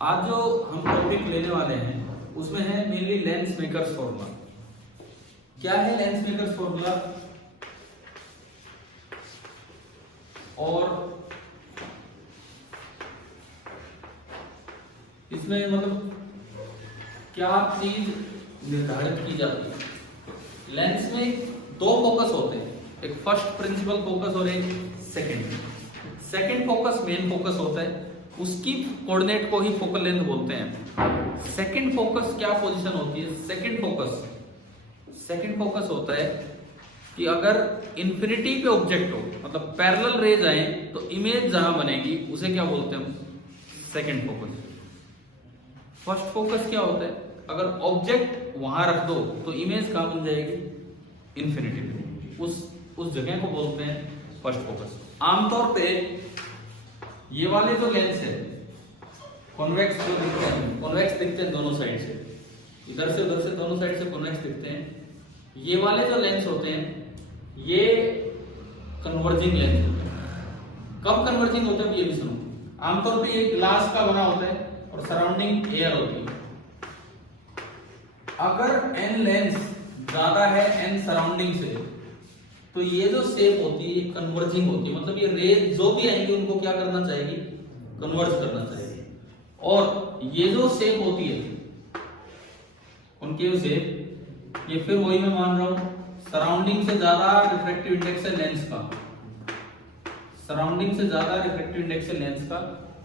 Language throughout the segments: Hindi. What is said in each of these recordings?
आज जो हम टॉपिक लेने वाले हैं उसमें है मेनली लेंस मेकर्स फॉर्मूला। क्या है लेंस मेकर्स फॉर्मूला और इसमें मतलब क्या चीज निर्धारित की जाती है। लेंस में दो फोकस होते हैं, एक फर्स्ट प्रिंसिपल फोकस और एक सेकंड फोकस मेन फोकस होता है, उसकी कोऑर्डिनेट को ही फोकल लेंथ बोलते हैं। सेकंड फोकस क्या पोजीशन होती है? सेकंड फोकस होता है कि अगर इंफिनिटी पे ऑब्जेक्ट हो, मतलब पैरेलल रेज आए तो इमेज जहां बनेगी उसे क्या बोलते हैं हम? Second focus. फर्स्ट फोकस क्या होता है? अगर ऑब्जेक्ट वहां रख दो तो इमेज कहां बन जाएगी? इंफिनिटी पे। उस जगह को बोलते हैं फर्स्ट फोकस। आमतौर पे ये वाले जो लेंस है कॉन्वेक्स जो दिखते हैं, कॉन्वेक्स दिखते हैं दोनों साइड से, इधर से उधर से दोनों साइड से कॉन्वेक्स दिखते हैं। ये वाले जो लेंस होते हैं ये कन्वर्जिंग लेंस होते हैं। कब कन्वर्जिंग होते हैं ये भी सुनो। आमतौर पे ये ग्लास का बना होता है और सराउंडिंग एयर होती है। अगर एन लेंस ज्यादा है एन सराउंडिंग से तो ये जो शेप होती है कन्वर्जिंग होती है, मतलब ये रेज जो भी आएंगे उनको क्या करना चाहिए? कन्वर्ज करना चाहिए। और ये जो शेप होती है उनके शेप ये फिर वही मैं मान रहा हूं सराउंडिंग से ज्यादा रिफ्रैक्टिव इंडेक्स है लेंस का, सराउंडिंग से ज्यादा रिफ्रैक्टिव इंडेक्स है लेंस का।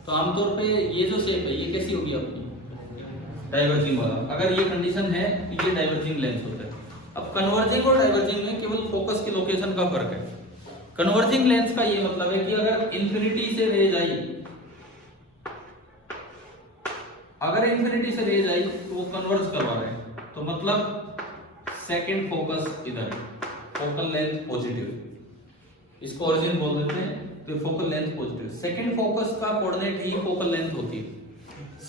तो आमतौर पे ये जो शेप है ये कैसी होगी आपकी? डाइवर्जिंग वाला। अगर ये कंडीशन है तो ये डाइवर्जिंग लेंस होता है। अब कन्वर्जिंग और डाइवर्जिंग में केवल फोकस की लोकेशन का फर्क है। कन्वर्जिंग लेंस का ये मतलब है कि अगर इंफिनिटी से रेज आई, अगर इंफिनिटी से रेज आई तो वो कन्वर्ज करवा रहे हैं, तो मतलब सेकंड फोकस इधर है, फोकल लेंथ पॉजिटिव, इसको ओरिजिन बोल देते हैं, तो focal length positive. Second focus का कोऑर्डिनेट ही फोकल लेंथ होती है,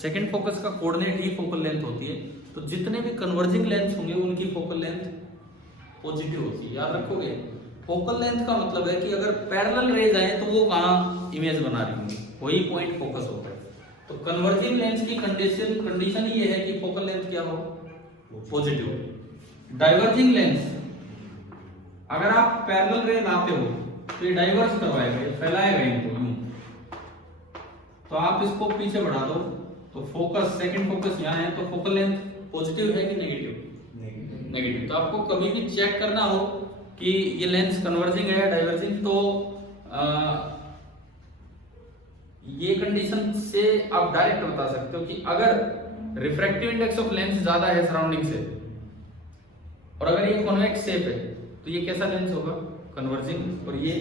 सेकंड फोकस का कोऑर्डिनेट ही फोकल लेंथ होती है। तो जितने भी कन्वर्जिंग लेंस होंगे उनकी फोकल लेंथ पॉजिटिव होती है, याद रखोगे। फोकल लेंथ का मतलब है कि अगर पैरेलल रेज आए तो वो कहां इमेज बना रही होंगी, वही पॉइंट फोकस होता है। तो कन्वर्जिंग लेंस की कंडीशन ये है कि फोकल लेंथ क्या हो? पॉजिटिव। डाइवर्जिंग लेंस अगर आप पैरेलल रे लाते हो तो ये डाइवर्स करवाएगा, फैलाएगा इनको यूं, तो आप इसको पीछे बढ़ा दो तो फोकस सेकंड फोकस यहाँ है तो फोकल लेंथ पॉजिटिव है कि नेगेटिव? नेगेटिव। तो आपको कभी भी चेक करना हो कि ये लेंस कन्वर्जिंग है या डाइवर्जिंग, तो ये कंडीशन से आप डायरेक्ट बता सकते हो कि अगर रिफ्रैक्टिव इंडेक्स ऑफ लेंस ज्यादा है सराउंडिंग से और अगर ये कॉन्वेक्स शेप है तो ये कैसा लेंस होगा? कन्वर्जिंग, और ये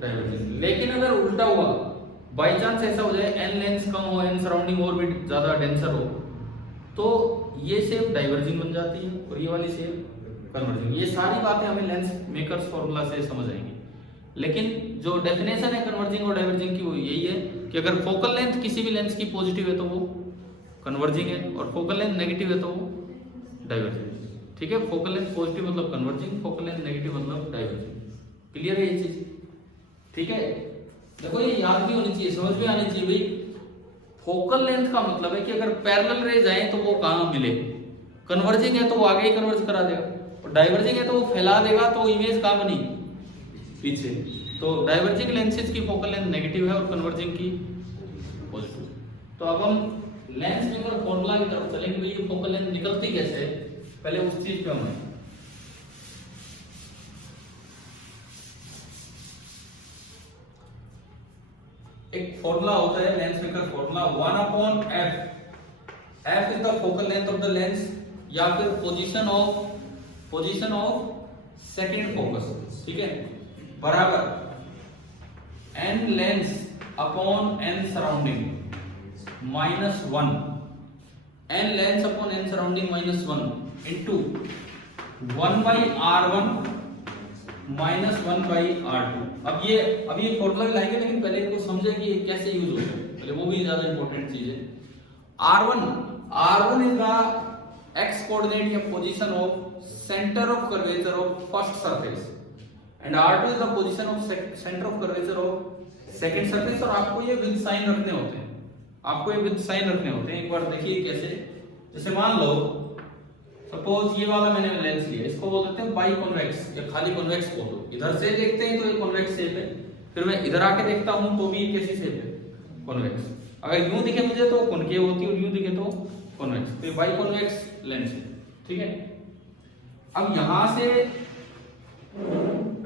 डाइवर्जिंग। लेकिन अगर उल्टा हुआ, बाई चांस ऐसा हो जाए एन लेंस कम हो एन सराउंडिंग और भी ज्यादा डेंसर हो, तो ये शेप डाइवर्जिंग बन जाती है और ये वाली शेप कन्वर्जिंग। ये सारी बातें हमें लेंस मेकर्स फॉर्मूला से समझ आएंगी। लेकिन जो डेफिनेशन है कन्वर्जिंग और डाइवर्जिंग की वो यही है कि अगर फोकल लेंथ किसी भी लेंस की पॉजिटिव है तो वो कन्वर्जिंग है और फोकल लेंथ नेगेटिव है तो वो डाइवर्जिंग है। ठीक है, फोकल लेंथ पॉजिटिव मतलब कन्वर्जिंग, फोकल लेंथ नेगेटिव मतलब डाइवर्जिंग। क्लियर है ये चीज? ठीक है, देखो ये याद भी होनी चाहिए, समझ में आनी चाहिए भाई। फोकल लेंथ का मतलब है कि अगर पैरेलल रेज आए तो वो कहां मिले, कन्वर्जिंग है तो वो आगे ही कन्वर्ज करा देगा, और डाइवर्जिंग है तो वो फैला देगा, तो इमेज कहां बनी? पीछे। तो डाइवर्जिंग लेंसेज की फोकल लेंथ नेगेटिव है और कन्वर्जिंग की पॉजिटिव। तो अब हम लेंस मेकर फॉर्मूला की तरफ चलेंगे। भाई ये फोकल लेंथ निकलती कैसे है, पहले उस चीज पे हम आए। एक फॉर्मूला होता है lens maker formula 1/f। f is the focal length of the lens या फिर पोजीशन ऑफ सेकंड फोकस, ठीक है, बराबर n lens upon n surrounding -1, n lens upon n surrounding -1 into 1/r1 -1/r2। अब ये फॉर्मूला लाएंगे, लेकिन पहले इनको समझे कि ये कैसे यूज होता है, पहले वो भी ज्यादा इंपॉर्टेंट चीज है। r1 is the x coordinate या position of centre of curvature of first surface and r2 is the position of centre of curvature of second surface. और आपको ये विद साइन रखने होते हैं, आपको ये विद साइन रखने होते हैं। एक बार देखिए कैसे, जैसे मान लो सपोज ये वाला मैंने लेंस लिया, इसको बोल देते हैं बाई कॉन्वेक्स या खाली कॉन्वेक्स बोल दो। इधर से देखते हैं तो ये कॉन्वेक्स शेप है, फिर मैं इधर आके देखता हूं तो भी ये कैसी शेप है, कॉन्वेक्स। अगर यूं दिखे मुझे तो कॉनकेव होती है और यूं दिखे तो कॉन्वेक्स, तो ये बाई कॉन्वेक्स लेंस है, ठीक है। अब यहां से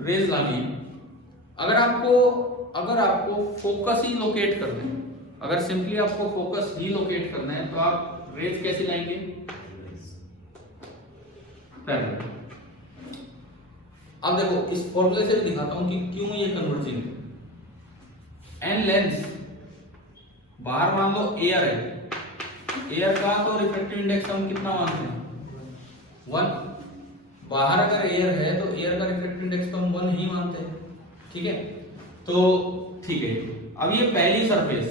रेज लागी, अगर आपको फोकस ही लोकेट करना है, अगर सिंपली आपको फोकस ही लोकेट करना है तो आप रेज कैसे लाएंगे, पैरेलल। अब देखो इस फॉर्मूले से भी दिखाता हूं कि क्यों ये कन्वर्जिंग है। एन लेंस बाहर मान लो एयर है, एयर का तो रिफ्रैक्टिव इंडेक्स हम कितना मानते हैं, 1। बाहर अगर एयर है तो एयर का रिफ्रैक्टिव इंडेक्स तो हम 1 ही मानते हैं, ठीक है। तो ठीक है, अब ये पहली सरफेस,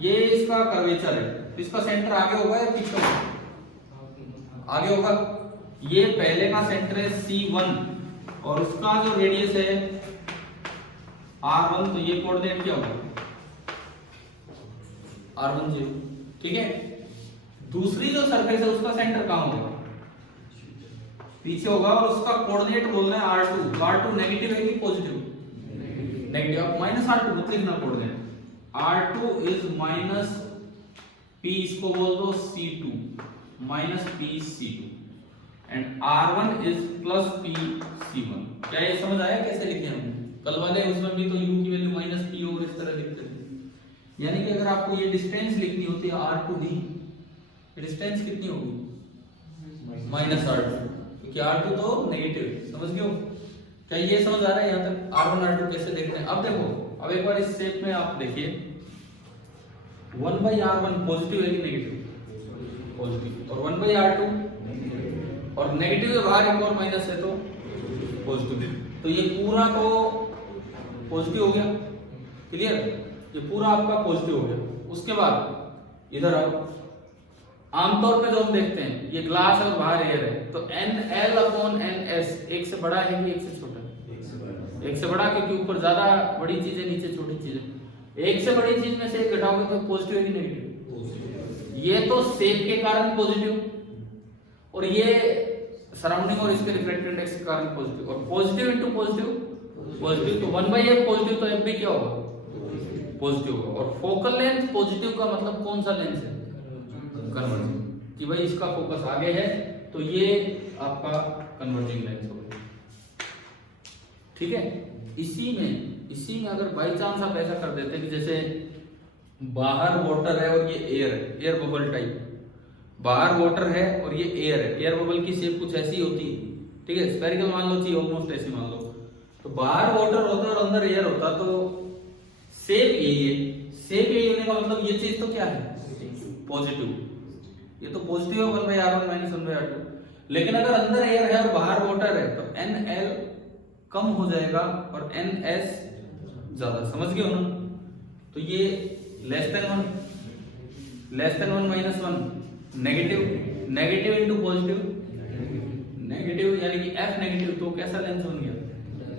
ये इसका कर्वेचर है, तो इसका सेंटर आगे होगा या पीछे होगा, आगे होगा। ये पहले का सेंटर है C1 और उसका जो रेडियस है R1, तो ये कोऑर्डिनेट क्या होगा, R1 0, ठीक है। दूसरी जो सरफेस है उसका सेंटर कहां होगा, पीछे होगा, और उसका कोऑर्डिनेट बोलना है R2। R2 नेगेटिव है कि पॉजिटिव, नेगेटिव। आप -R2 मत लिखना coordinate, R2 is minus P, इसको बोल दो C2, minus P C2 and R1 is plus P C1। क्या ये समझ आया कैसे लिखे हम? कल वाले उसमें भी तो U की वैल्यू माइनस P और इस तरह लिखते थे। यानी कि अगर आपको ये डिस्टेंस लिखनी होती है R2 ही, डिस्टेंस कितनी होगी, माइनस R2, क्योंकि R2 तो नेगेटिव है, समझ गए हो? क्या ये समझ आ रहा है यहाँ तक? R1 R2 कैसे देखते हैं? अब देखो, अब एक बार इस शेप में आप देखिए, 1/R1 पॉजिटिव है कि नेगेटिव, पॉजिटिव, और 1/R2 और नेगेटिव के बाहर एक और माइनस है तो पॉजिटिव, तो ये पूरा तो पॉजिटिव हो गया, क्लियर? ये पूरा आपका पॉजिटिव हो गया। उसके बाद इधर आओ, आमतौर पे जो हम देखते हैं ये ग्लास और बाहर एयर है, तो NL/NS एक से बड़ा है कि एक से छोटा है, एक से बड़ा, क्योंकि ऊपर ज्यादा बड़ी चीज है, नीचे छोटी चीज है। एक से बड़ी चीज में से एक घटाओगे तो पॉजिटिव है कि नेगेटिव? ये तो शेप के कारण पॉजिटिव, और ये सराउंडिंग और इसके रिफ्रैक्टिव इंडेक्स के कारण पॉजिटिव, और पॉजिटिव इनटू पॉजिटिव पॉजिटिव, तो 1/f पॉजिटिव, तो f भी क्या होगा, पॉजिटिव होगा। और फोकल लेंथ पॉजिटिव का मतलब कौन सा लेंस है, कन्वर्जिंग, कि भाई इसका फोकस आगे है तो ये आपका कन्वर्जिंग लेंस होगा, ठीक है। इसी में अगर बाई चांस आप ऐसा कर देते कि जैसे बाहर वाटर है और ये एयर है, एयर बबल टाइप, बाहर वाटर है और ये एयर है, एयर बबल की शेप कुछ ऐसी होती है, ठीक है, स्फेरिकल मान लो, चाहिए ऑलमोस्ट ऐसी मान लो, तो बाहर वाटर होता और अंदर एयर होता, तो शेप यही है। शेप यही होने का मतलब ये चीज तो क्या है, पॉजिटिव, ये तो पॉजिटिव है 1/R1 माइनस 1/R2। लेकिन अगर अंदर एयर है और बाहर वाटर है तो NL कम हो जाएगा और NS ज्यादा, समझ गए हो ना? तो ये less than 1 minus 1, negative into positive, negative, यानी कि F नेगेटिव, तो कैसा लेंस बन गया,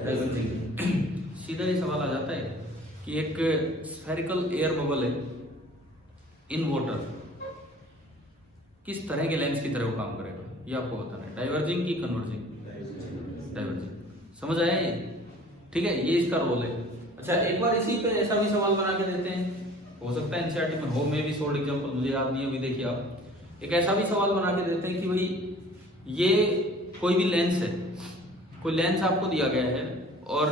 डाइवर्जिंग। सीधा ये सवाल आ जाता है कि एक स्फेरिकल एयर बबल है इन वाटर, किस तरह के लेंस की तरह वो काम करेगा, ये आपको बताना है। डाइवर्जिंग की कन्वर्जिंग, डाइवर्जिंग, समझ आया ये? ठीक है, ये इसका रोल है। अच्छा, एक बार इसी पे ऐसा भी सवाल बना के देते हैं, हो सकता है एनसीईआरटी में हो, मे भी सोल्ड एग्जांपल मुझे याद नहीं है अभी। देखिए आप एक ऐसा भी सवाल बना के देते हैं कि भाई ये कोई भी लेंस है, कोई लेंस आपको दिया गया है और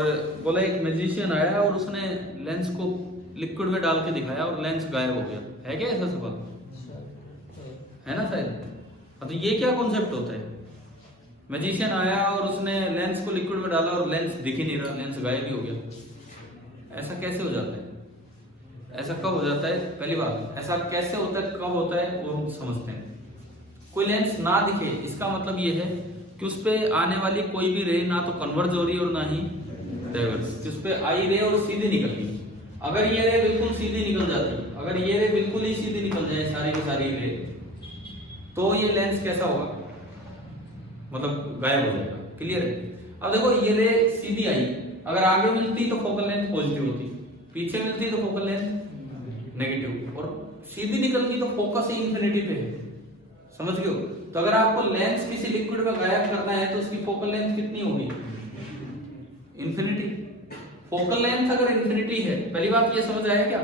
बोला एक मैजिशियन आया और उसने लेंस को लिक्विड में डाल के दिखाया और लेंस गायब हो गया, है क्या ऐसा सवाल? है ना शायद। तो ये क्या कॉन्सेप्ट होता है, मैजिशियन आया और उसने लेंस को लिक्विड में डाला और लेंस दिख ही नहीं रहा, लेंस गायब ही हो गया। ऐसा कैसे हो जाता है, ऐसा कब हो जाता है? पहली बात, ऐसा कैसे होता है, कब होता है, वो समझते हैं। कोई लेंस ना दिखे इसका मतलब ये है कि उस पे आने वाली कोई भी रे ना तो कन्वर्ज हो रही है और ना ही डाइवर्ज, उस पे आई रे और सीधी निकल गई। अगर ये रे बिल्कुल सीधी निकल जाती, अगर ये रे बिल्कुल ही सीधी निकल जाए सारी की सारी रे, तो ये लेंस कैसा होगा, मतलब गायब हो जाएगा। क्लियर है? अब देखो ये रे सीधी आई, अगर आगे मिलती तो फोकल लेंथ पॉजिटिव होती, पीछे मिलती तो फोकल लेंथ नेगेटिव, और सीधी निकलती तो फोकस ही इंफिनिटी पे है, समझ गए हो। तो अगर आपको लेंस किसी लिक्विड में गायब करना है तो उसकी फोकल लेंथ कितनी होगी, इंफिनिटी। फोकल लेंथ अगर इंफिनिटी है, पहली बात ये समझ आया क्या,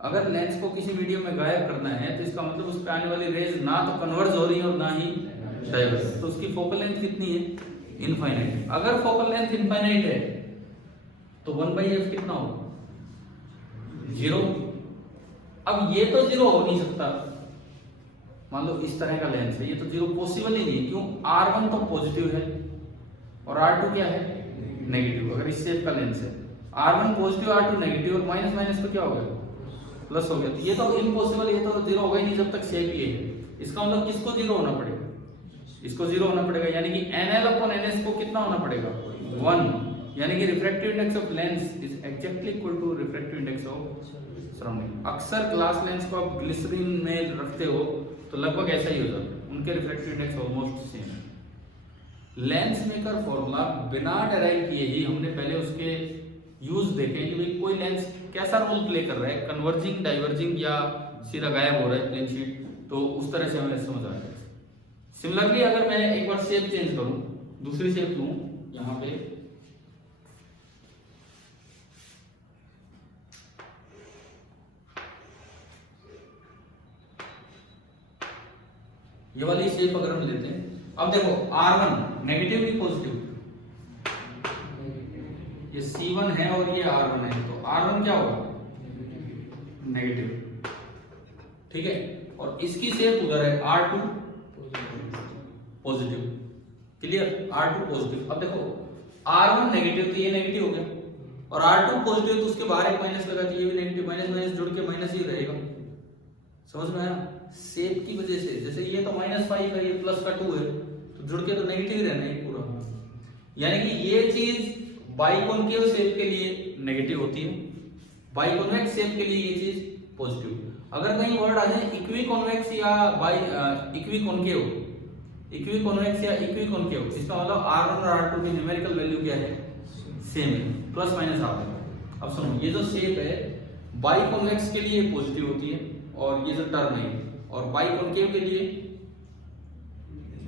अगर लेंस को किसी मीडियम में गायब करना है तो इसका मतलब उस पे आने वाली रेज ना तो कन्वर्ज हो रही है और ना ही डाइवर्ज, तो उसकी फोकल लेंथ कितनी है, इनफाइनाइट। अगर फोकल लेंथ इनफाइनाइट है तो 1/f कितना होगा, 0। अब ये तो 0 हो नहीं सकता, मान लो इस तरह का लेंस है, ये तो 0 पॉसिबल ही नहीं है, क्यों, R1 तो पॉजिटिव है और R2 क्या है, नेगेटिव। अगर इस शेप का लेंस है, R1 पॉजिटिव R2 नेगेटिव, और माइनस माइनस तो क्या हो गया, प्लस हो गया, तो ये तो इम्पॉसिबल, ये तो 0 होगा ही नहीं जब तक शेप ये है। इसका मतलब किसको 0 होना पड़ेगा, इसको 0 होना पड़ेगा, यानी कि NL/NS को कितना होना पड़ेगा, 1, यानी कि refractive index of lens is exactly equal to refractive index of surrounding. अक्सर ग्लास लेंस को आप ग्लिसरीन में रखते हो तो लगभग ऐसा ही हो जाता है, उनके refractive index almost same. Lens maker formula बिना डेराइव किए ही हमने पहले उसके यूज देखे कि भाई कोई लेंस कैसा रोल प्ले कर रहा है, कन्वर्जिंग, डाइवर्जिंग या सीधा गायब हो रहा है प्लेन शीट, तो उस तरह से हमें समझ आ जाए। सिमिलरली अगर मैं एक बार शेप चेंज करूं, दूसरी शेप लूं, यहां पे ये वाली शेप अगर हम लेते हैं, अब देखो R1 नेगेटिव की पॉजिटिव, ये C1 है और ये R1 है, तो R1 क्या होगा, नेगेटिव, ठीक है। और इसकी शेप उधर है R2 positive, clear, R2 positive. अब देखो R1 नेगेटिव तो ये नेगेटिव हो गया, और R2 पॉजिटिव तो उसके बाहर एक माइनस लगा, तो ये भी नेगेटिव, माइनस माइनस जुड़ के माइनस ही रहेगा, समझ में आया। शेप की वजह से, जैसे ये तो -5 है, ये +2 है, तो जुड़ के तो नेगेटिव ही रहना है पूरा, यानी कि ये चीज बाइकॉन्केव शेप के लिए नेगेटिव होती है, बाइकॉन्वेक्स शेप के लिए ये चीज पॉजिटिव। अगर कहीं वर्ड आ जाए इक्विकॉन्वेक्स या इक्विकॉन्केव, इक्विकॉन्वेक्स या इक्विकॉन्केव, इसका मतलब R1 और R2 की न्यूमेरिकल वैल्यू क्या है, सेम है, प्लस माइनस आप। अब सुनो, ये जो शेप है बाइकॉन्वेक्स के लिए पॉजिटिव होती है, और ये जो टर्म है, और बाइकॉन्केव के लिए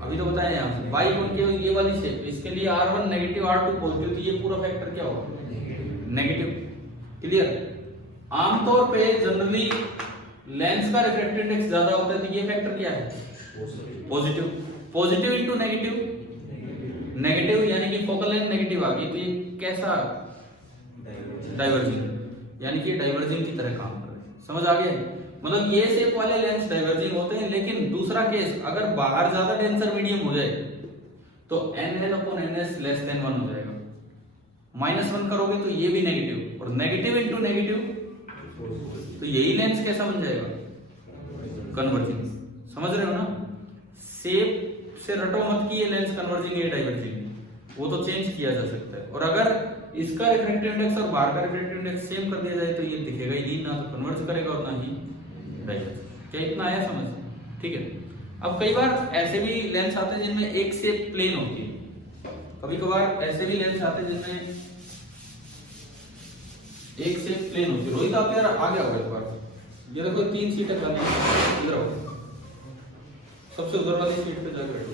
अभी तो बताया यहाँ से, बाइकॉन्केव ये वाली शेप, इसके लिए R1 नेगेटिव R2 पॉजिटिव, तो ये पूरा फैक्टर क्या होगा, नेगेटिव, क्लियर। आमतौर पे जनरली लेंस का रिफ्रैक्टिव इंडेक्स ज्यादा होता है, तो ये फैक्टर क्या है, positive, positive into negative, negative यानी कि फोकल लेंथ नेगेटिव आ गई, तो ये कैसा, डाइवर्जिंग, यानी कि डाइवर्जिंग की तरह काम कर रहे हैं, समझ आ गया। मतलब ये शेप वाले लेंस डाइवर्जिंग होते हैं, लेकिन दूसरा केस, अगर बाहर ज्यादा डेंसर मीडियम हो जाए तो NL/NS लेस देन 1 हो जाएगा, -1 करोगे तो ये भी नेगेटिव, और नेगेटिव इनटू नेगेटिव, तो यही लेंस कैसा बन जाएगा, कन्वर्जिंग, समझ रहे हो ना। शेप से रटो मत कि ये लेंस कन्वर्जिंग है डाइवर्जिंग, वो तो चेंज किया जा सकता है। और अगर इसका रिफ्रैक्टिव इंडेक्स और बाहर का रिफ्रैक्टिव इंडेक्स सेम कर दिया जाए तो ये दिखेगा ही नहीं, ना तो कन्वर्ज करेगा और ना ही डाइवर्ज। क्या इतना आया समझ, ठीक है। अब कई बार ऐसे भी लेंस आते हैं जिनमें एक शेप प्लेन होती है, कभी कभार ऐसे भी लेंस आते हैं जिनमें एक शेप प्लेन होती है। रोहित आप यार आ गया होगा एक बार, ये देखो 3 सीटें खाली हैं, इधर आओ, सबसे उधर वाली सीट पे जाकर बैठो,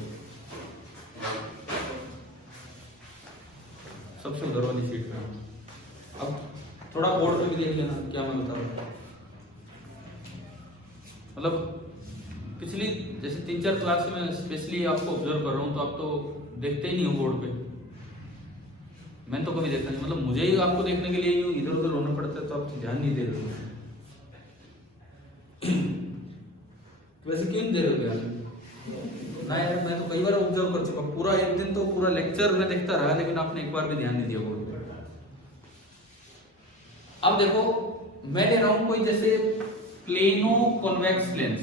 सबसे उधर वाली सीट पे। अब थोड़ा बोर्ड पे भी देख लेना क्या मैं बता रहा हूँ, मतलब पिछली जैसे 3-4 क्लास में मैं स्पेशली आपको ऑब्जर्व कर रहा हूँ, तो आप तो देखते ही नहीं हो बोर्ड पे, मैंने तो कभी देखा नहीं, मतलब मुझे ही आपको देखने के लिए इधर उधर होना पड़ता है, तो आप ध्यान नहीं दे रहे हो। वैसे क्यों नहीं दे रहे हो ध्यान ना यार, मैं तो कई बार ऑब्जर्व कर चुका, पूरा एक दिन तो पूरा लेक्चर में देखता रहा, लेकिन आपने एक बार भी ध्यान नहीं दिया बोर्ड पे। अब देखो मैं ले रहा हूं कोई जैसे प्लेनो कॉन्वेक्स लेंस,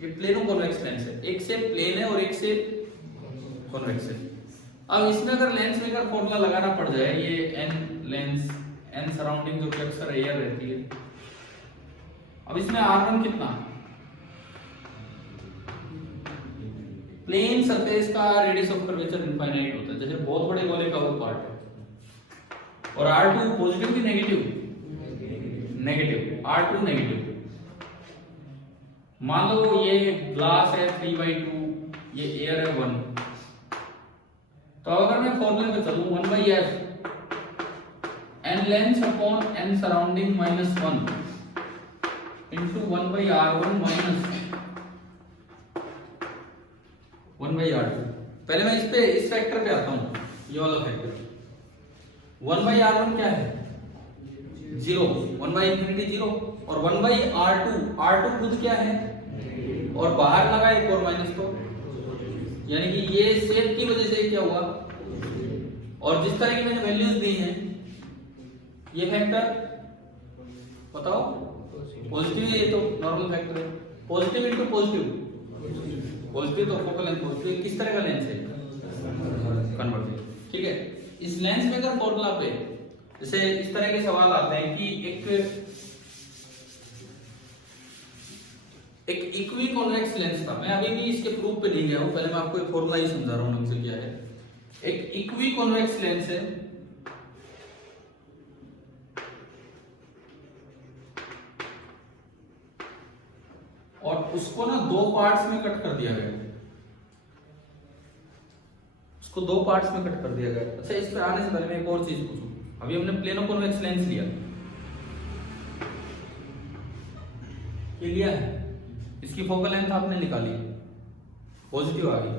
ये प्लेनो कॉन्वेक्स लेंस है, एक से प्लेन है और एक से कॉन्वेक्स है। अब इसमें अगर लेंस मेकर फॉर्मूला लगाना पड़ जाए, ये एन लेंस, एन सराउंडिंग जो कि अक्सर एयर रहती है, अब इसमें R1 कितना, प्लेन सरफेस का रेडियस ऑफ कर्वेचर इनफाइनाइट होता है, जैसे बहुत बड़े गोले का वो पार्ट है, और R2 पॉजिटिव की नेगेटिव, नेगेटिव, R2 नेगेटिव। मान लो ये ग्लास है 3/2, ये एयर है 1, तो अगर मैं फॉर्मूले पे चलूं 1/f n lens upon n surrounding minus 1 into 1/r1 minus 1/r2। पहले मैं इस फैक्टर पे आता हूं, ये वाला फैक्टर 1/r1 क्या है 0, 1/∞ 0 और 1/r2 खुद क्या है और बाहर लगा एक और माइनस, तो यानी कि ये शेप की वजह से क्या हुआ, और जिस तरह की मैंने वैल्यूज दी हैं ये फैक्टर बताओ पॉजिटिव है, ये तो नॉर्मल फैक्टर है, पॉजिटिव इंटू पॉजिटिव, पॉजिटिव तो फोकल लेंथ पॉजिटिव, किस तरह का लेंस है कन्वर्जिंग, ठीक है। इस लेंस में अगर फॉर्मूला पे जैसे इस तरह के सवाल आते हैं कि एक इक्वी कॉन्वेक्स लेंस था, मैं अभी भी इसके प्रूफ पे नहीं गया हूं, पहले मैं आपको एक फॉर्मूला ही समझा रहा हूं क्या है। एक इक्वी कॉन्वेक्स लेंस है और उसको ना दो पार्ट्स में कट कर दिया गया, उसको दो पार्ट्स में कट कर दिया गया। अच्छा, इस पे आने से पहले मैं एक और चीज पूछूं, अभी हमने प्लेनो कॉन्वेक्स लेंस लिया, ये लिया है, इसकी फोकल लेंथ आपने निकाली, पॉजिटिव आ गई,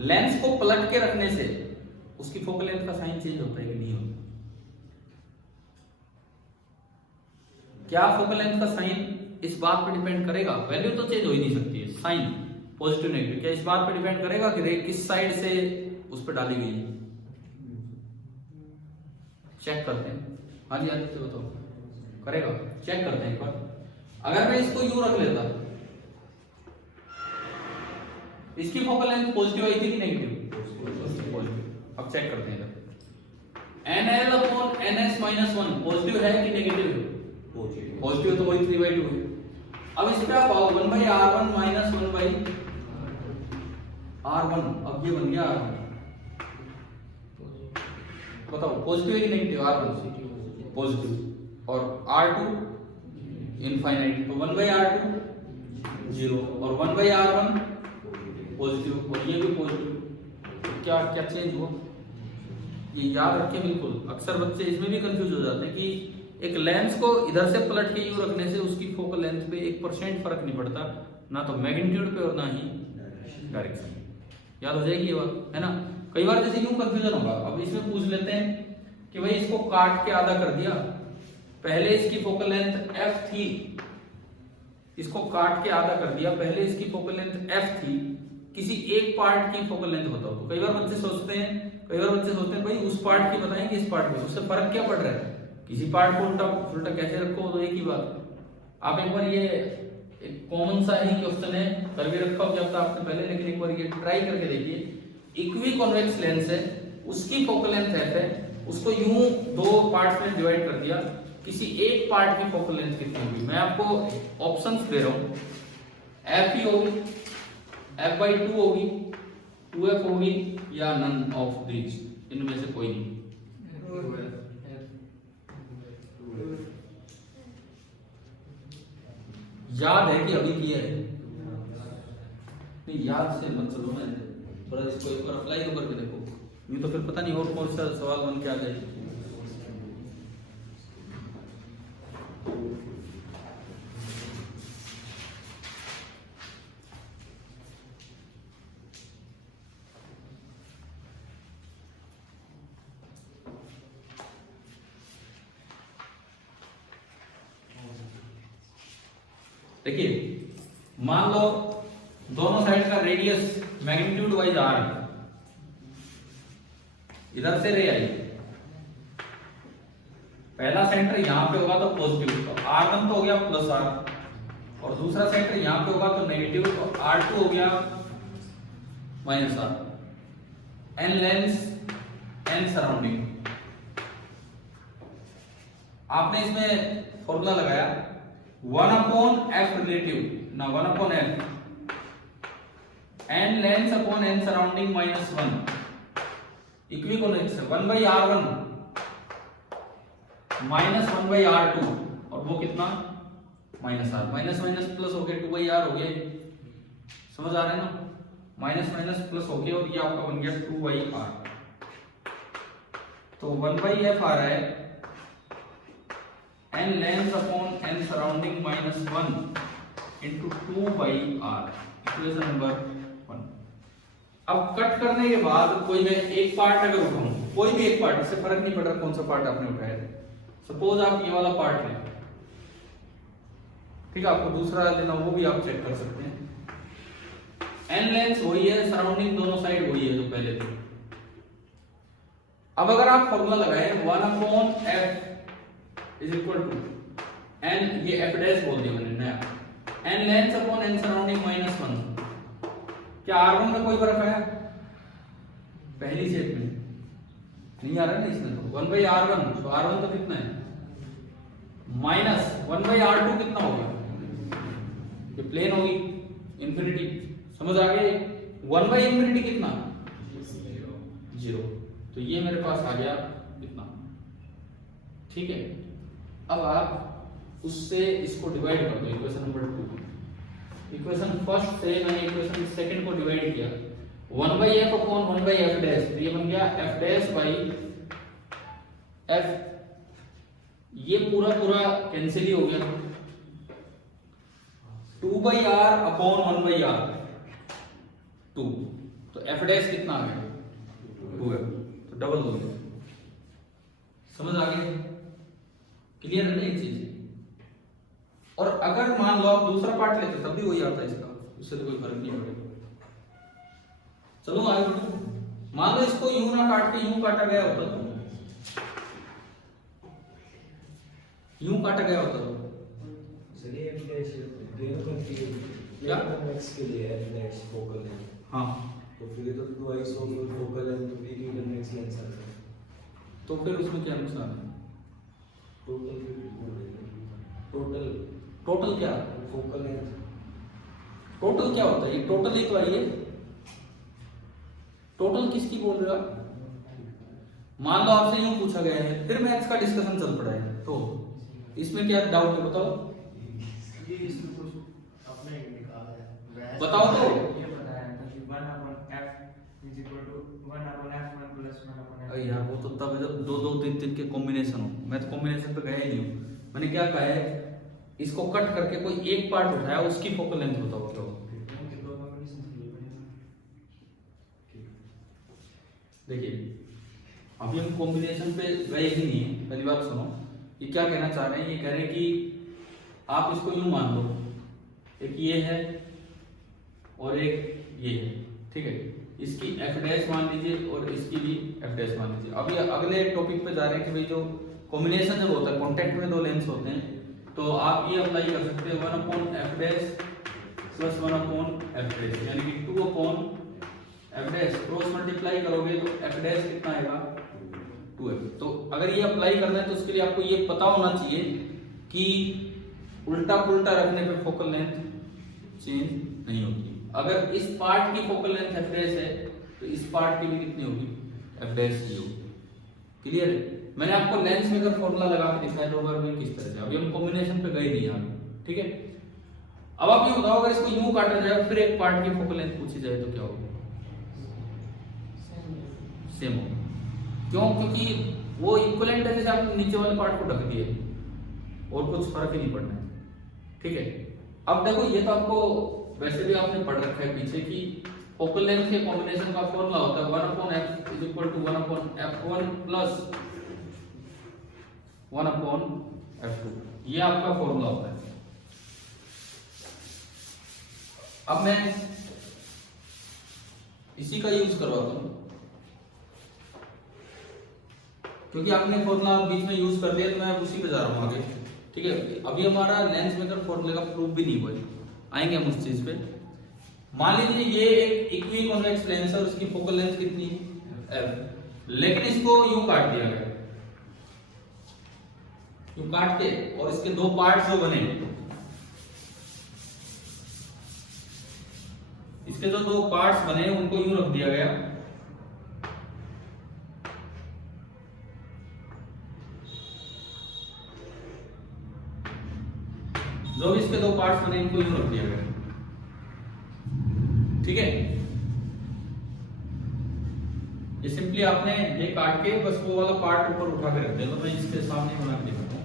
लेंस को पलट के रखने से उसकी फोकल लेंथ का साइन चेंज होता है कि नहीं होता? क्या फोकल लेंथ का साइन इस बात पर डिपेंड करेगा, वैल्यू तो चेंज हो ही नहीं सकती है, साइन पॉजिटिव नेगेटिव, क्या इस बात पर डिपेंड करेगा कि रे किस साइड से उस पर डाली गई है? चेक करते हैं, हाँ जी आदित्य बताओ, करेगा, चेक करते हैं एक बार। अगर मैं इसको यू रख लेता, इसकी फोकल लेंथ पॉजिटिव आई थी कि नेगेटिव? पॉजिटिव। अब चेक करते हैं, NL upon NS minus 1 positive है कि नेगेटिव है? पॉजिटिव, तो वही 3/2 है। अब इस पे आप आओ 1/r1 माइनस 1/r1, अब ये बन गया r1, बताओ पॉजिटिव है कि नेगेटिव? r1 पॉजिटिव और r2 इनफाइनाइट, तो 1/r2 0 और 1/r1 पॉजिटिव और ये भी पॉजिटिव, क्या क्या चेंज हुआ? ये याद रखें बिल्कुल, अक्सर बच्चे इसमें भी कंफ्यूज हो जाते हैं कि एक लेंस को इधर से पलट के यू रखने से उसकी फोकल लेंथ पे 1% फर्क नहीं पड़ता, ना तो मैग्नीट्यूड पे और ना ही डायरेक्शन। याद हो जाएगी ये बात, है ना। कई बार जैसे यूं कंफ्यूजन होगा, अब इसमें पूछ लेते हैं कि भाई इसको काट के आधा कर दिया, पहले इसकी फोकल लेंथ f थी, इसको काट के आधा कर दिया, पहले इसकी फोकल लेंथ f थी, किसी एक पार्ट की फोकल लेंथ बताओ। तो कई बार बच्चे सोचते हैं भाई उस पार्ट की बताएं कि इस पार्ट में, उससे फर्क क्या पड़ रहा है, किसी पार्ट को उल्टा कैसे रखो, तो एक ही बात। आप एक बार ये एक कॉमन सा ही क्वेश्चन है, कर भी रखा हो क्या आपने पहले, लेकिन एक बार ये ट्राई करके देखिए। इक्वी कॉन्वेक्स लेंस है, उसकी फोकल लेंथ f है, उसको यूं दो पार्ट्स में डिवाइड कर दिया, किसी एक पार्ट की फोकल लेंथ कितनी होगी? मैं आपको ऑप्शंस दे रहा हूं, f ही होगी, f/2 होगी, 2f होगी या नन ऑफ दीज, इनमें से कोई नहीं। याद है कि अभी किया है? नहीं, याद से मत चलो ना, थोड़ा इसको एक बार अप्लाई तो करके देखो, नहीं तो फिर पता नहीं और कौन सा सवाल बन के आ जाए। देखिए, मान लो दोनों साइड का रेडियस मैग्नीट्यूड वाइज r है, इधर से रे आई, पहला सेंटर यहां पे होगा तो पॉजिटिव, तो r1 तो हो गया प्लस r, और दूसरा सेंटर यहां पे होगा तो नेगेटिव, तो r2 हो गया minus r। n lens n surrounding, आपने इसमें फॉर्मूला लगाया 1/f रिलेटिव ना 1/f, n lens upon n surrounding minus 1 equiconvex 1/r1 minus 1/r2 और अब वो कितना minus r, minus minus plus हो गया 2/r हो गया, समझ आ रहा है ना, माइनस माइनस प्लस हो गया और ये आपका बन गया 2/r। तो 1/f आ रहा है n length upon n surrounding minus 1 into 2/r, equation number 1। अब कट करने के बाद कोई मैं एक पार्ट अगर उठाऊं, कोई भी एक पार्ट, इससे फर्क नहीं पड़ रहा कौन सा पार्ट आपने उठाया, सपोज आप ये वाला पार्ट लें, ठीक है, आपको दूसरा लेना वो भी आप चेक कर सकते हैं। n लेंथ वही है, सराउंडिंग दोनों साइड वही है जो पहले थे। अब अगर आप फॉर्मूला लगाएं 1/f is equal to n, ये f डैश बोल दिया मैंने नया, n length upon n surrounding minus 1। क्या r1 में कोई फर्क आया पहली स्टेप में? नहीं आ रहा ना इसमें, तो 1/r1, तो r1 तो कितना है माइनस 1/r2 कितना हो गया, ये प्लेन होगी इंफिनिटी, समझ आ गया, 1/∞ कितना 0, तो ये मेरे पास आ गया इतना, ठीक है। अब आप उससे इसको डिवाइड कर दो, इक्वेशन नंबर 2, इक्वेशन फर्स्ट से मैंने इक्वेशन सेकंड को डिवाइड किया, 1/f अपॉन 1/f डैश, तो ये बन गया f डैश बाई f, ये पूरा पूरा कैंसिल ही हो गया, 2/r अपॉन 1/r 2, तो f डैश कितना आ गया 2 है, तो डबल हो गया, समझ आ गया, क्लियर है ना ये चीज। और अगर मान लो आप दूसरा पार्ट लेते तब भी वही आता है इसका, उससे तो कोई फर्क नहीं पड़ेगा। चलो आगे बढ़ो, मान लो इसको यूं ना काट के यूं काटा गया होता तो, यूं काटा गया होता तो चलिए f डैश दोनों क्या x के लिए f डैश फोकल लेंथ, हाँ, तो फिर तो ट्वाइस ऑफ फोकल लेंथ तो फिर यूनिट x लेंथ आता है, तो फिर उसमें क्या नुकसान है? टोटल टोटल क्या फोकल लेंथ, टोटल क्या होता है? ये टोटल ही तो है, ये टोटल किसकी बोल रहे हो आप? मान लो आपसे यूं पूछा गया है, फिर मैथ्स का डिस्कशन चल पड़ा है, तो इसमें क्या डाउट है बताओ, ये इसमें कुछ अपने निकाला है, बताओ तो। ये बताया था कि 1/f is equal to 1/f1 plus 1/f। अरे यार वो तो तब जब 2 2 3 3 के कॉम्बिनेशन हो, मैं तो कॉम्बिनेशन पे गया ही नहीं हूं, मैंने क्या कहा है, इसको कट करके कोई एक पार्ट उठाया, उसकी फोकल लेंथ बताओ तो। देखिए अभी हम कॉम्बिनेशन पे गए ही नहीं है, पहली बात सुनो, ये क्या कहना चाह रहे हैं, ये कह रहे हैं कि आप इसको यूं मान लो, एक ये है और एक ये है, ठीक है, इसकी f डैश मान लीजिए और इसकी भी f डैश मान लीजिए। अभी अगले टॉपिक पे जा रहे हैं कि भाई जो कॉम्बिनेशन जब होता है, कॉन्टेक्ट में दो लेंस होते हैं, तो आप ये अप्लाई कर सकते हैं 1/f dash plus 1/f dash, यानी कि 2/f डैश, क्रॉस मल्टीप्लाई करोगे तो f डैश कितना आएगा 2f। तो अगर ये अप्लाई करना है तो उसके लिए आपको ये पता होना चाहिए कि उल्टा पुल्टा रखने पे फोकल लेंथ चेंज नहीं होती। अगर इस पार्ट की फोकल लेंथ f डैश है तो इस पार्ट की भी कितनी होगी f डैश ही होगी, क्लियर है। मैंने आपको लेंस मेकर फॉर्मूला लगा के दिखाया था ओवर में किस तरह से, अभी हम कॉम्बिनेशन पे गए नहीं यहाँ, ठीक है। अब आप ये बताओ अगर इसको यूं काटा जाए फिर एक पार्ट की फोकल लेंथ पूछी जाए तो क्या होगा? सेम होगा, क्यों? क्योंकि वो इक्विवेलेंट है, जैसे आपने नीचे वाले पार्ट को ढक दिए और कुछ फर्क ही नहीं पड़ना है, ठीक है। अब देखो ये तो आपको वैसे भी आपने पढ़ रखा है पीछे कि फोकल लेंथ के कॉम्बिनेशन का फॉर्मूला होता है 1/f is equal to 1/f1 plus 1/f2, ये आपका फॉर्मूला होता है। अब मैं इसी का यूज करवाता हूं, क्योंकि आपने फॉर्मूला बीच में यूज कर लिया तो मैं उसी पे जा रहा हूं आगे, ठीक है। अभी हमारा लेंस मेकर फॉर्मूले का प्रूफ भी नहीं हुआ, आएंगे हम उस चीज पे। मान लीजिए ये एक इक्वी कॉन्वेक्स लेंस है, उसकी फोकल लेंथ कितनी है f, लेकिन इसको यूं काट दिया गया, यूं काट के, और इसके दो पार्ट्स जो बने, इसके जो दो पार्ट्स बने उनको यूं रख दिया गया, जो भी इसके दो पार्ट्स बने इनको यूं रख दिया गया, ठीक है। ये सिंपली आपने ये काट के बस वो वाला पार्ट ऊपर उठा के रख दिया। तो मैं इसके सामने बना के दिखाता हूं।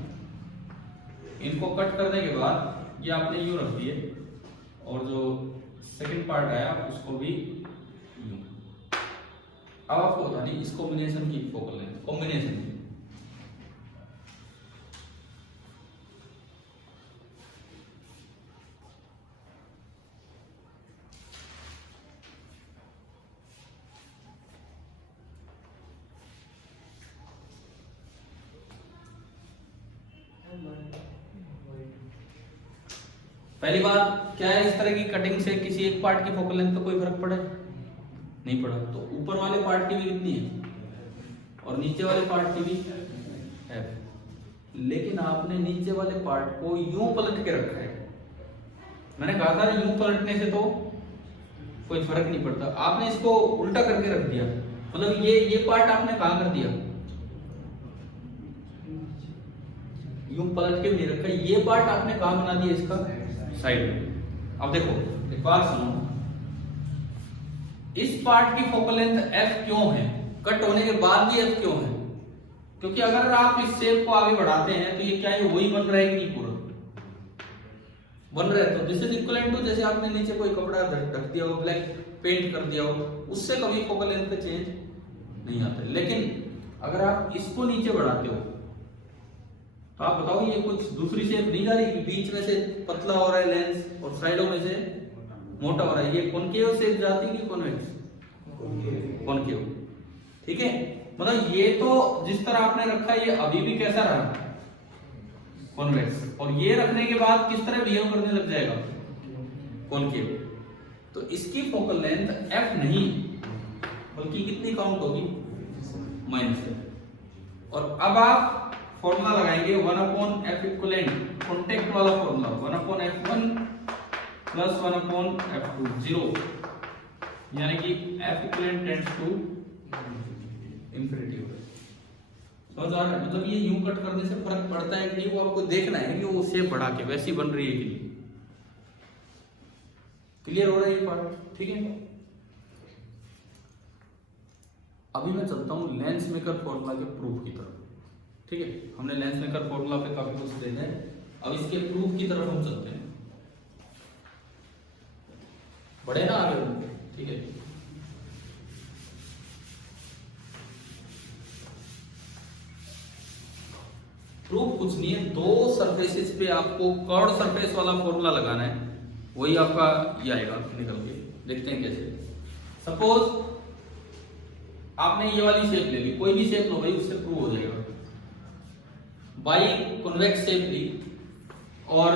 इनको कट करने के बाद ये आपने यूं रख दिए और जो सेकंड पार्ट आया उसको भी यूं। अब आपको बता दी इस कॉम्बिनेशन की फोकल लेंथ, कॉम्बिनेशन की। पहली बात क्या है, इस तरह की कटिंग से किसी एक पार्ट की फोकल लेंथ पे कोई फर्क पड़ा नहीं पड़ा। तो ऊपर वाले पार्ट की भी कितनी है और नीचे वाले पार्ट की भी है, लेकिन आपने नीचे वाले पार्ट को यूं पलट के रखा है। मैंने कहा था यूं पलटने से तो कोई फर्क नहीं पड़ता, आपने इसको उल्टा करके रख दिया। मतलब ये पार्ट आपने कहां कर दिया, यूं पलट के भी नहीं रखा, ये पार्ट आपने कहां बना दिया, इसका साइड में। अब देखो एक बात सुनो, इस पार्ट की फोकल लेंथ f क्यों है, कट होने के बाद भी f क्यों है? क्योंकि अगर आप इस शेप को आगे बढ़ाते हैं तो ये क्या है, वही बन रहा है कि नहीं पूरा बन रहा है। तो दिस इज इक्विवेलेंट टू जैसे आपने नीचे कोई कपड़ा ढक दिया हो, ब्लैक पेंट कर दिया हो, उससे कभी फोकल लेंथ पे चेंज नहीं आता। लेकिन अगर आप इसको नीचे बढ़ाते हो तो आप बताओ ये कुछ दूसरी शेप नहीं जा रही कि बीच में से पतला हो रहा है लेंस और साइडों में से मोटा हो रहा है। ये कॉनकेव शेप जाती है कि कॉन्वेक्स? कॉनकेव, ठीक है। मतलब ये तो जिस तरह आपने रखा ये अभी भी कैसा रहा, कॉन्वेक्स, और ये रखने के बाद किस तरह बिहेव करने लग जाएगा, कॉनकेव। तो इसकी फोकल लेंथ f नहीं बल्कि कितनी काउंट होगी, -। और अब आप फॉर्मूला लगाएंगे 1/f इक्विवेलेंट, कॉन्टेक्ट वाला फॉर्मूला 1/f1 + 1/f2 0, यानी कि f equivalent tends to infinity. समझ आ रहा है? मतलब ये यूं कट करने से फर्क पड़ता है कि नहीं, वो आपको देखना है कि वो शेप बढ़ा के वैसी बन रही है कि नहीं। क्लियर हो रहा है ये पार्ट, ठीक है। अभी मैं चलता हूं लेंस मेकर फॉर्मूला के प्रूफ की तरफ, ठीक है। हमने लेंस मेकर फॉर्मूला पे काफी कुछ देखा है, अब इसके प्रूफ की तरफ हम चलते हैं। बढ़े ना आगे, ठीक है। प्रूफ कुछ नहीं है, दो सरफेसेस पे आपको कर्व सरफेस वाला फॉर्मूला लगाना है, वही आपका ये आएगा निकल के। देखते हैं कैसे। सपोज आपने ये वाली शेप ले ली, कोई भी शेप लो भाई, उससे प्रूव हो जाएगा। बाई कॉन्वेक्स शेप ली और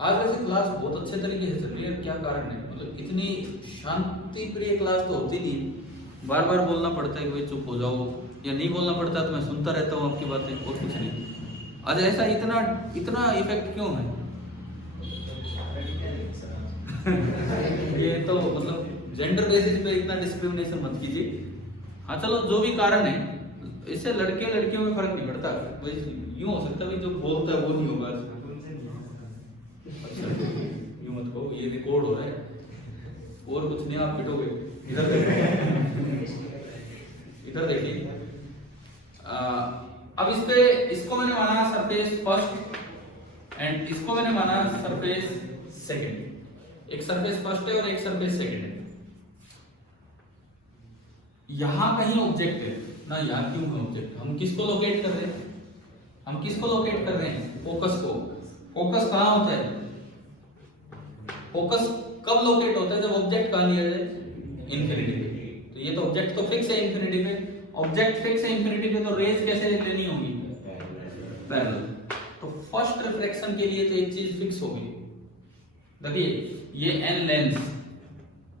आज वैसे क्लास बहुत अच्छे तरीके से चल रही है, क्या कारण है? मतलब इतनी शांति प्रिय क्लास तो होती नहीं, बार बार बोलना पड़ता है कि भाई चुप हो जाओ, या नहीं बोलना पड़ता तो मैं सुनता रहता हूँ आपकी बातें, और कुछ नहीं। आज ऐसा इतना इतना इफेक्ट क्यों है? ये तो मतलब जेंडर बेसिस पे इतना डिस्क्रिमिनेशन मत कीजिए। हाँ चलो, जो भी कारण है, इससे लड़के लड़कियों में फर्क नहीं पड़ता। यूं हो सकता है जो बोलता है वो नहीं होगा। अच्छा, यूं मत कहो, ये रिकॉर्ड हो रहा है और कुछ नहीं, आप पिटोगे। इधर इधर देखिए। अब इस पे इसको मैंने माना सरफेस फर्स्ट एंड इसको मैंने माना सरफेस सेकंड। एक सरफेस फर्स्ट है और एक सरफेस सेकंड है। यहां कहीं ऑब्जेक्ट है ना, यहां क्यों है ऑब्जेक्ट? हम किसको लोकेट कर रहे हैं? हम किसको लोकेट कर रहे हैं? फोकस को। फोकस कहां होता है? फोकस कब लोकेट होता है? जब ऑब्जेक्ट कहां लिया जाए? इंफिनिटी पे। तो ये तो ऑब्जेक्ट तो फिक्स है इंफिनिटी पे। ऑब्जेक्ट फिक्स है इंफिनिटी पे, तो रेज कैसे लेनी होगी? पैरेलल। तो फर्स्ट रिफ्लेक्शन के लिए तो एक चीज फिक्स होगी। देखिए ये n लेंस,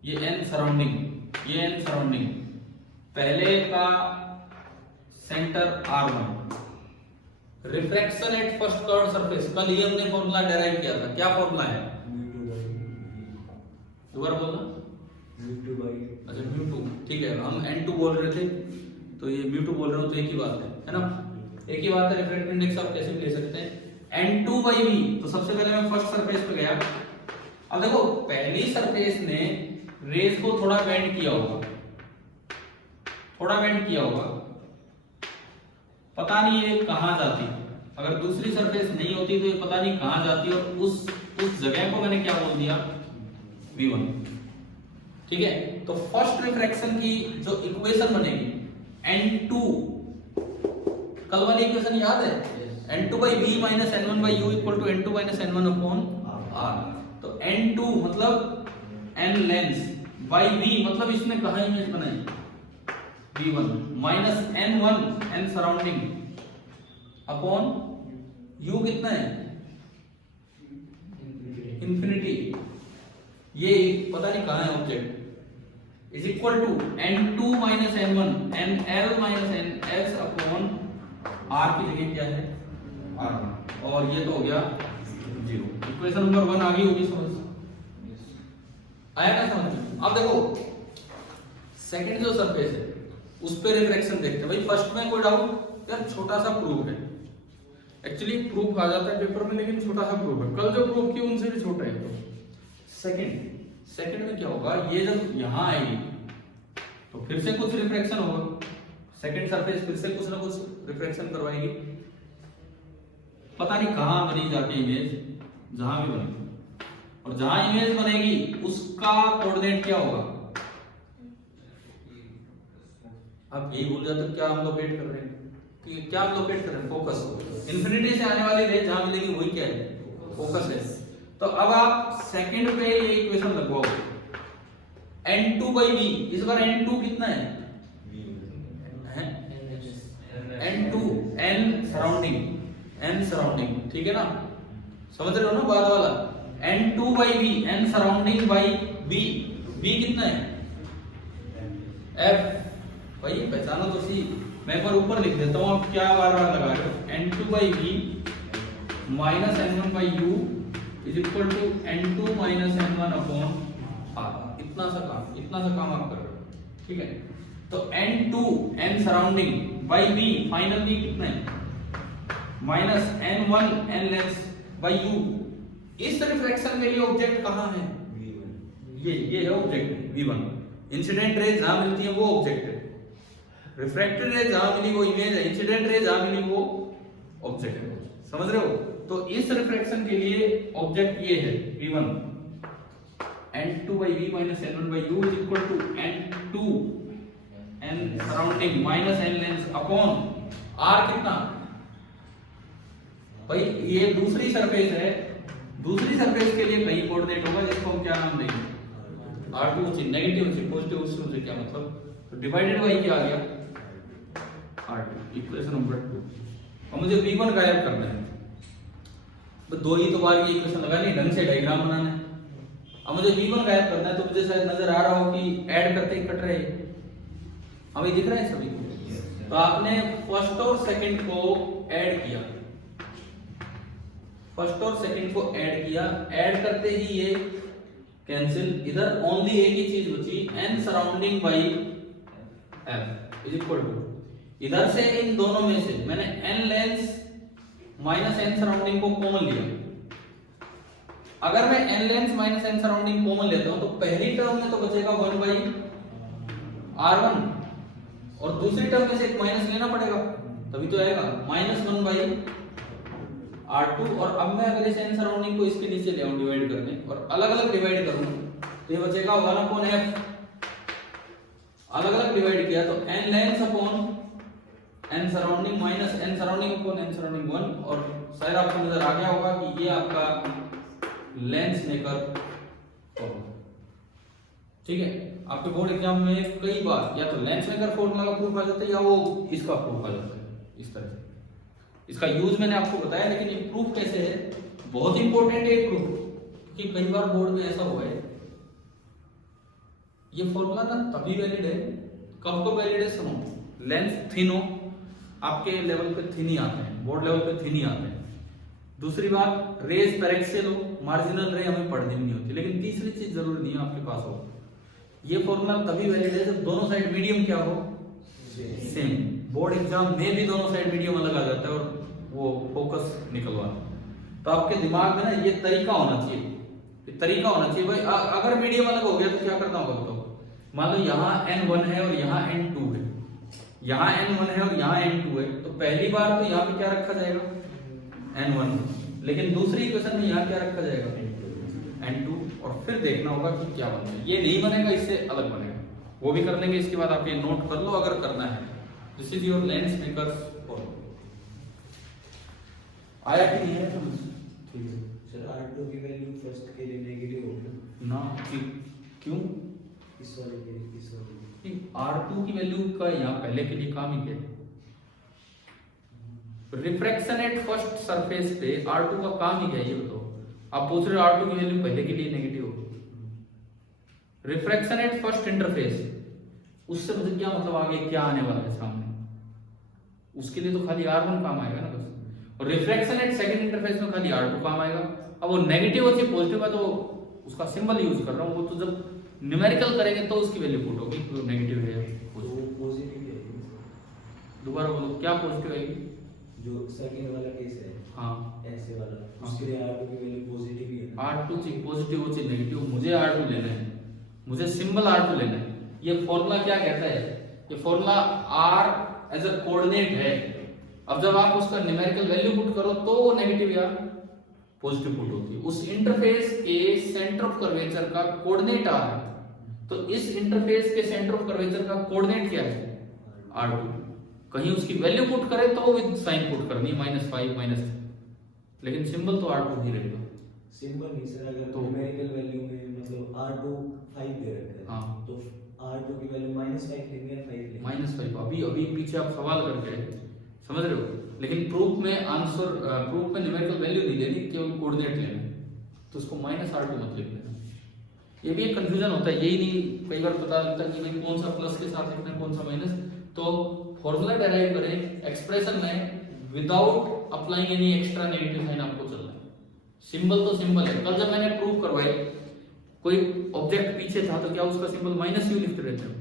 ये n सराउंडिंग, ये n सराउंडिंग, पहले का centre R1, refraction at first curve surface. कल ही हमने फॉर्मूला डेराइव किया था, क्या फॉर्मूला है? दोबारा बोलना। अच्छा μ2, ठीक है। हम n2 बोल रहे थे तो ये μ2 बोल रहे हो तो एक ही बात है ना। एक ही बात है, रिफ्रैक्टिव इंडेक्स आप कैसे भी ले सकते हैं n2/v। तो सबसे पहले मैं फर्स्ट सरफेस पे गया। अब देखो पहली सरफेस ने रेज को थोड़ा बेंड किया होगा, पता नहीं ये कहां जाती। अगर दूसरी सरफेस नहीं होती तो ये पता नहीं कहां जाती, और उस जगह को मैंने क्या बोल दिया, v1। ठीक है, तो फर्स्ट रिफ्रैक्शन की जो इक्वेशन बनेगी n2, कल वाली इक्वेशन याद है, n2/v - n1/u = n2 - n1/r। तो n2 मतलब n लेंस बाई v मतलब इसमें कहां इमेज बनाई, v1 minus n1 n surrounding upon u कितना है, इंफिनिटी, ये पता नहीं कहां है object, is equal to n2 - n1 nl - ns upon r की जगह क्या है r, और ये तो हो गया 0। इक्वेशन नंबर 1 आ गई होगी समझ, आया ना समझ में। अब देखो सेकंड जो सरफेस है उस पे रिफ्रैक्शन देखते हैं भाई। फर्स्ट में कोई डाउट यार, छोटा सा प्रूफ है, एक्चुअली प्रूफ आ जाता है पेपर में, लेकिन छोटा सा प्रूफ है, कल जो प्रूफ किया उनसे भी छोटा है। तो सेकंड में क्या होगा, ये जब यहां आएगी तो फिर से कुछ रिफ्रैक्शन होगा, सेकंड सरफेस फिर से कुछ ना कुछ रिफ्रैक्शन करवाएगी, पता नहीं कहां बनी जाके इमेज, जहां भी बनेगी, और जहां इमेज बनेगी उसका कोऑर्डिनेट क्या होगा। अब यही भूल जाते क्या हम लोकेट कर रहे हैं, कि क्या हम लोकेट कर रहे हैं, फोकस। इन्फिनिटी से आने वाली रे जहां मिलेगी वही क्या है, फोकस है। तो अब आप सेकंड पे ये इक्वेशन लगवाओ, n2/v, इस बार n2 कितना है, n2 n सराउंडिंग, ठीक है ना, समझ रहे हो ना बाद वाला, n2/v n surrounding by v, v कितना है f, भाई पहचानो तो सी, मैं एक बार ऊपर लिख देता हूं, आप क्या बार बार लगा रहे हो, n2/v minus n1/u is equal to n2 minus n1 upon r। इतना सा काम आप कर रहे हो, ठीक है। तो n2 n surrounding by v, final v कितना है, minus n1 n lens by u। इस रिफ्लेक्शन के लिए ऑब्जेक्ट कहां है, ये है ऑब्जेक्ट v1। इंसिडेंट रे जहां मिलती है वो ऑब्जेक्ट है, रिफ्रैक्टेड रे जहां मिली वो इमेज है, इंसिडेंट रे जहां मिली वो ऑब्जेक्ट है, समझ रहे हो। तो इस रिफ्रैक्शन के लिए ऑब्जेक्ट ये है v1, n2/v - n1/u is equal to n2 n surrounding minus n lens upon r कितना, भाई ये दूसरी सरफेस है, दूसरी सरफेस के लिए कहीं कोऑर्डिनेट होगा जिसको हम क्या नाम देंगे, r2 से नेगेटिव से पॉजिटिव से क्या मतलब, तो डिवाइडेड बाई क्या आ गया r2, इक्वेशन नंबर 2। और मुझे v1 गायब करना है, तो दो ही तो बार की इक्वेशन लगानी, ढंग से डायग्राम बनाना है। अब मुझे v1 गायब करना है, तो मुझे शायद नजर आ रहा हो कि ऐड करते ही कट रहे हैं, अभी दिख रहा है सभी को। तो आपने फर्स्ट और सेकंड को ऐड किया, फर्स्ट और सेकंड को ऐड किया, ऐड करते ही ये कैंसिल, इधर ओनली एक ही चीज बची, n surrounding by f is equal to, इधर से इन दोनों में से मैंने n lens minus n surrounding को कॉमन लिया। अगर मैं n lens minus n surrounding common लेता हूं तो पहली टर्म में तो बचेगा 1/r1, और दूसरी टर्म में से एक माइनस लेना पड़ेगा तभी तो आएगा -1/r2। और अब मैं अगर इस n सराउंडिंग को इसके नीचे ले आऊं डिवाइड करने, और अलग अलग डिवाइड करूं तो ये बचेगा 1/f, अलग अलग डिवाइड किया तो n lens upon n surrounding minus n surrounding upon n surrounding 1। और शायद आपको नजर आ गया होगा कि ये आपका लेंस मेकर फॉर्मूला, ठीक है। आपके बोर्ड एग्जाम में कई बार या तो लेंस मेकर फॉर्मूला का प्रूफ आ जाता है या वो इसका प्रूफ आ जाता है इस तरह से। इसका यूज मैंने आपको बताया, लेकिन ये प्रूफ कैसे है, बहुत इंपॉर्टेंट है प्रूफ, क्योंकि कई बार बोर्ड में ऐसा हुआ है, ये फॉर्मूला ना तभी वैलिड है, कब को वैलिड है, सुनो, लेंस थिन हो, आपके लेवल पे थिन ही आते हैं, बोर्ड लेवल पे थिन ही आते हैं। दूसरी बात, रेज पैरेक्सियल हो, मार्जिनल रे हमें पढ़नी नहीं होती। लेकिन तीसरी चीज जरूरी नहीं है आपके पास हो, ये फॉर्मूला तभी वैलिड है जब दोनों साइड मीडियम क्या हो, सेम। बोर्ड एग्जाम में भी दोनों साइड मीडियम अलग आ जाता है और वो फोकस निकलवाना। तो आपके दिमाग में ना ये तरीका होना चाहिए, ये तरीका होना चाहिए भाई। अगर मीडियम अलग हो गया तो क्या करना होगा बताओ। मान लो यहाँ n1 है और यहाँ n2 है, यहाँ n1 है और यहाँ n2 है, तो पहली बार तो यहाँ पे क्या रखा जाएगा n1, लेकिन दूसरी इक्वेशन में यहाँ क्या रखा जाएगा n2, और फिर देखना होगा कि क्या बनता है। ये नहीं बनेगा, इससे अलग बनेगा, वो भी कर लेंगे। इसके बाद आप ये नोट कर लो अगर करना है। This is your lens makers form. आया कि नहीं है समझ? ठीक है सर। R2 की वैल्यू फर्स्ट के लिए नेगेटिव होगी ना, क्यों? इस वाले के R2 की वैल्यू का यहाँ पहले के लिए काम ही क्या है? रिफ्रैक्शन एट फर्स्ट सरफेस पे R2 का काम ही क्या है ये बताओ। आप पूछ रहे हो R2 की वैल्यू पहले के लिए नेगेटिव होगी। रिफ्रैक्शन एट फर्स्ट इंटरफेस, उससे मुझे क्या मतलब आगे क्या आने वाला है सामने, उसके लिए तो खाली R1 काम आएगा ना बस। और रिफ्रैक्शन एट सेकंड इंटरफेस में खाली R2 काम आएगा। अब वो नेगेटिव होती है पॉजिटिव है तो उसका सिंबल यूज कर रहा हूँ, वो तो जब न्यूमेरिकल करेंगे तो उसकी वैल्यू पुट होगी तो नेगेटिव है पॉजिटिव है। दोबारा बोलो क्या पॉजिटिव आएगी? जो सेकंड वाला केस है, हाँ ऐसे वाला, हाँ। उसके लिए R2 की वैल्यू पॉजिटिव ही है। R2 चाहिए पॉजिटिव हो चाहिए नेगेटिव, मुझे R2 लेना है, मुझे सिंबल R2 लेना है। ये फॉर्मूला क्या कहता है? ये formula R as a coordinate है। अब जब आप उसका न्यूमेरिकल वैल्यू पुट करो तो नेगेटिव या पॉजिटिव पुट होती है। उस इंटरफेस के सेंटर ऑफ कर्वेचर का कोऑर्डिनेट R है, तो इस इंटरफेस के सेंटर ऑफ कर्वेचर का कोऑर्डिनेट क्या है? R2। कहीं उसकी वैल्यू पुट करें तो विद साइन पुट करनी है -5 -3, लेकिन सिंबल तो R2 ही रहेगा। सिंबल नहीं सर, अगर तो न्यूमेरिकल वैल्यू में मतलब R2 5 दे रखा है, हाँ। तो R2 की वैल्यू -5 लेंगे या 5 लेंगे? -5 अभी पीछे आप सवाल करके समझ रहे हो, लेकिन प्रूफ में आंसर प्रूफ में न्यूमेरिकल वैल्यू नहीं लेनी, केवल कोऑर्डिनेट लेना है, तो उसको -R2 मत लिख लेना। ये भी एक कंफ्यूजन होता है, यही नहीं कई बार पता लगता कि भाई कौन सा प्लस के साथ लिखना है कौन सा माइनस। तो फॉर्मूला डेराइव करें एक्सप्रेशन में without applying any extra negative sign आपको चलना है। सिंबल तो सिंबल है। कल जब मैंने प्रूव करवाई कोई ऑब्जेक्ट पीछे था तो क्या उसका सिंबल -u लिखते रहते हो,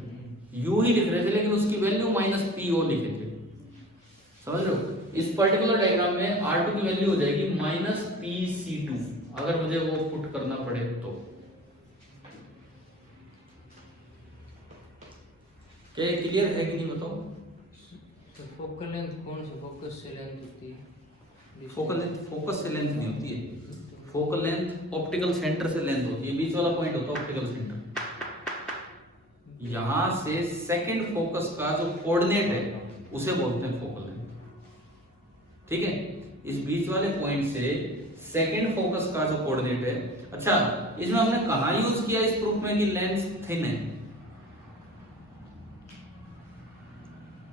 u ही लिख रहे थे, लेकिन उसकी वैल्यू -po लिखे थे। समझ रहे हो? इस पर्टिकुलर डायग्राम में R2 की वैल्यू हो जाएगी -pc2 अगर मुझे वो पुट करना पड़े तो। क्या ये क्लियर है कि नहीं बताओ? तो फोकल लेंथ कौन सी फोकस से लेंथ होती है? फोकस से लेंथ नहीं होती है, फोकल लेंथ ऑप्टिकल सेंटर से लेंथ होती है। बीच वाला पॉइंट होता है ऑप्टिकल सेंटर। यहां से सेकंड फोकस का जो कोऑर्डिनेट है उसे बोलते हैं फोकल लेंथ। ठीक है, इस बीच वाले पॉइंट से सेकंड फोकस का जो कोऑर्डिनेट है। अच्छा, इसमें हमने कहां यूज किया इस प्रूफ में कि लेंस थिन है?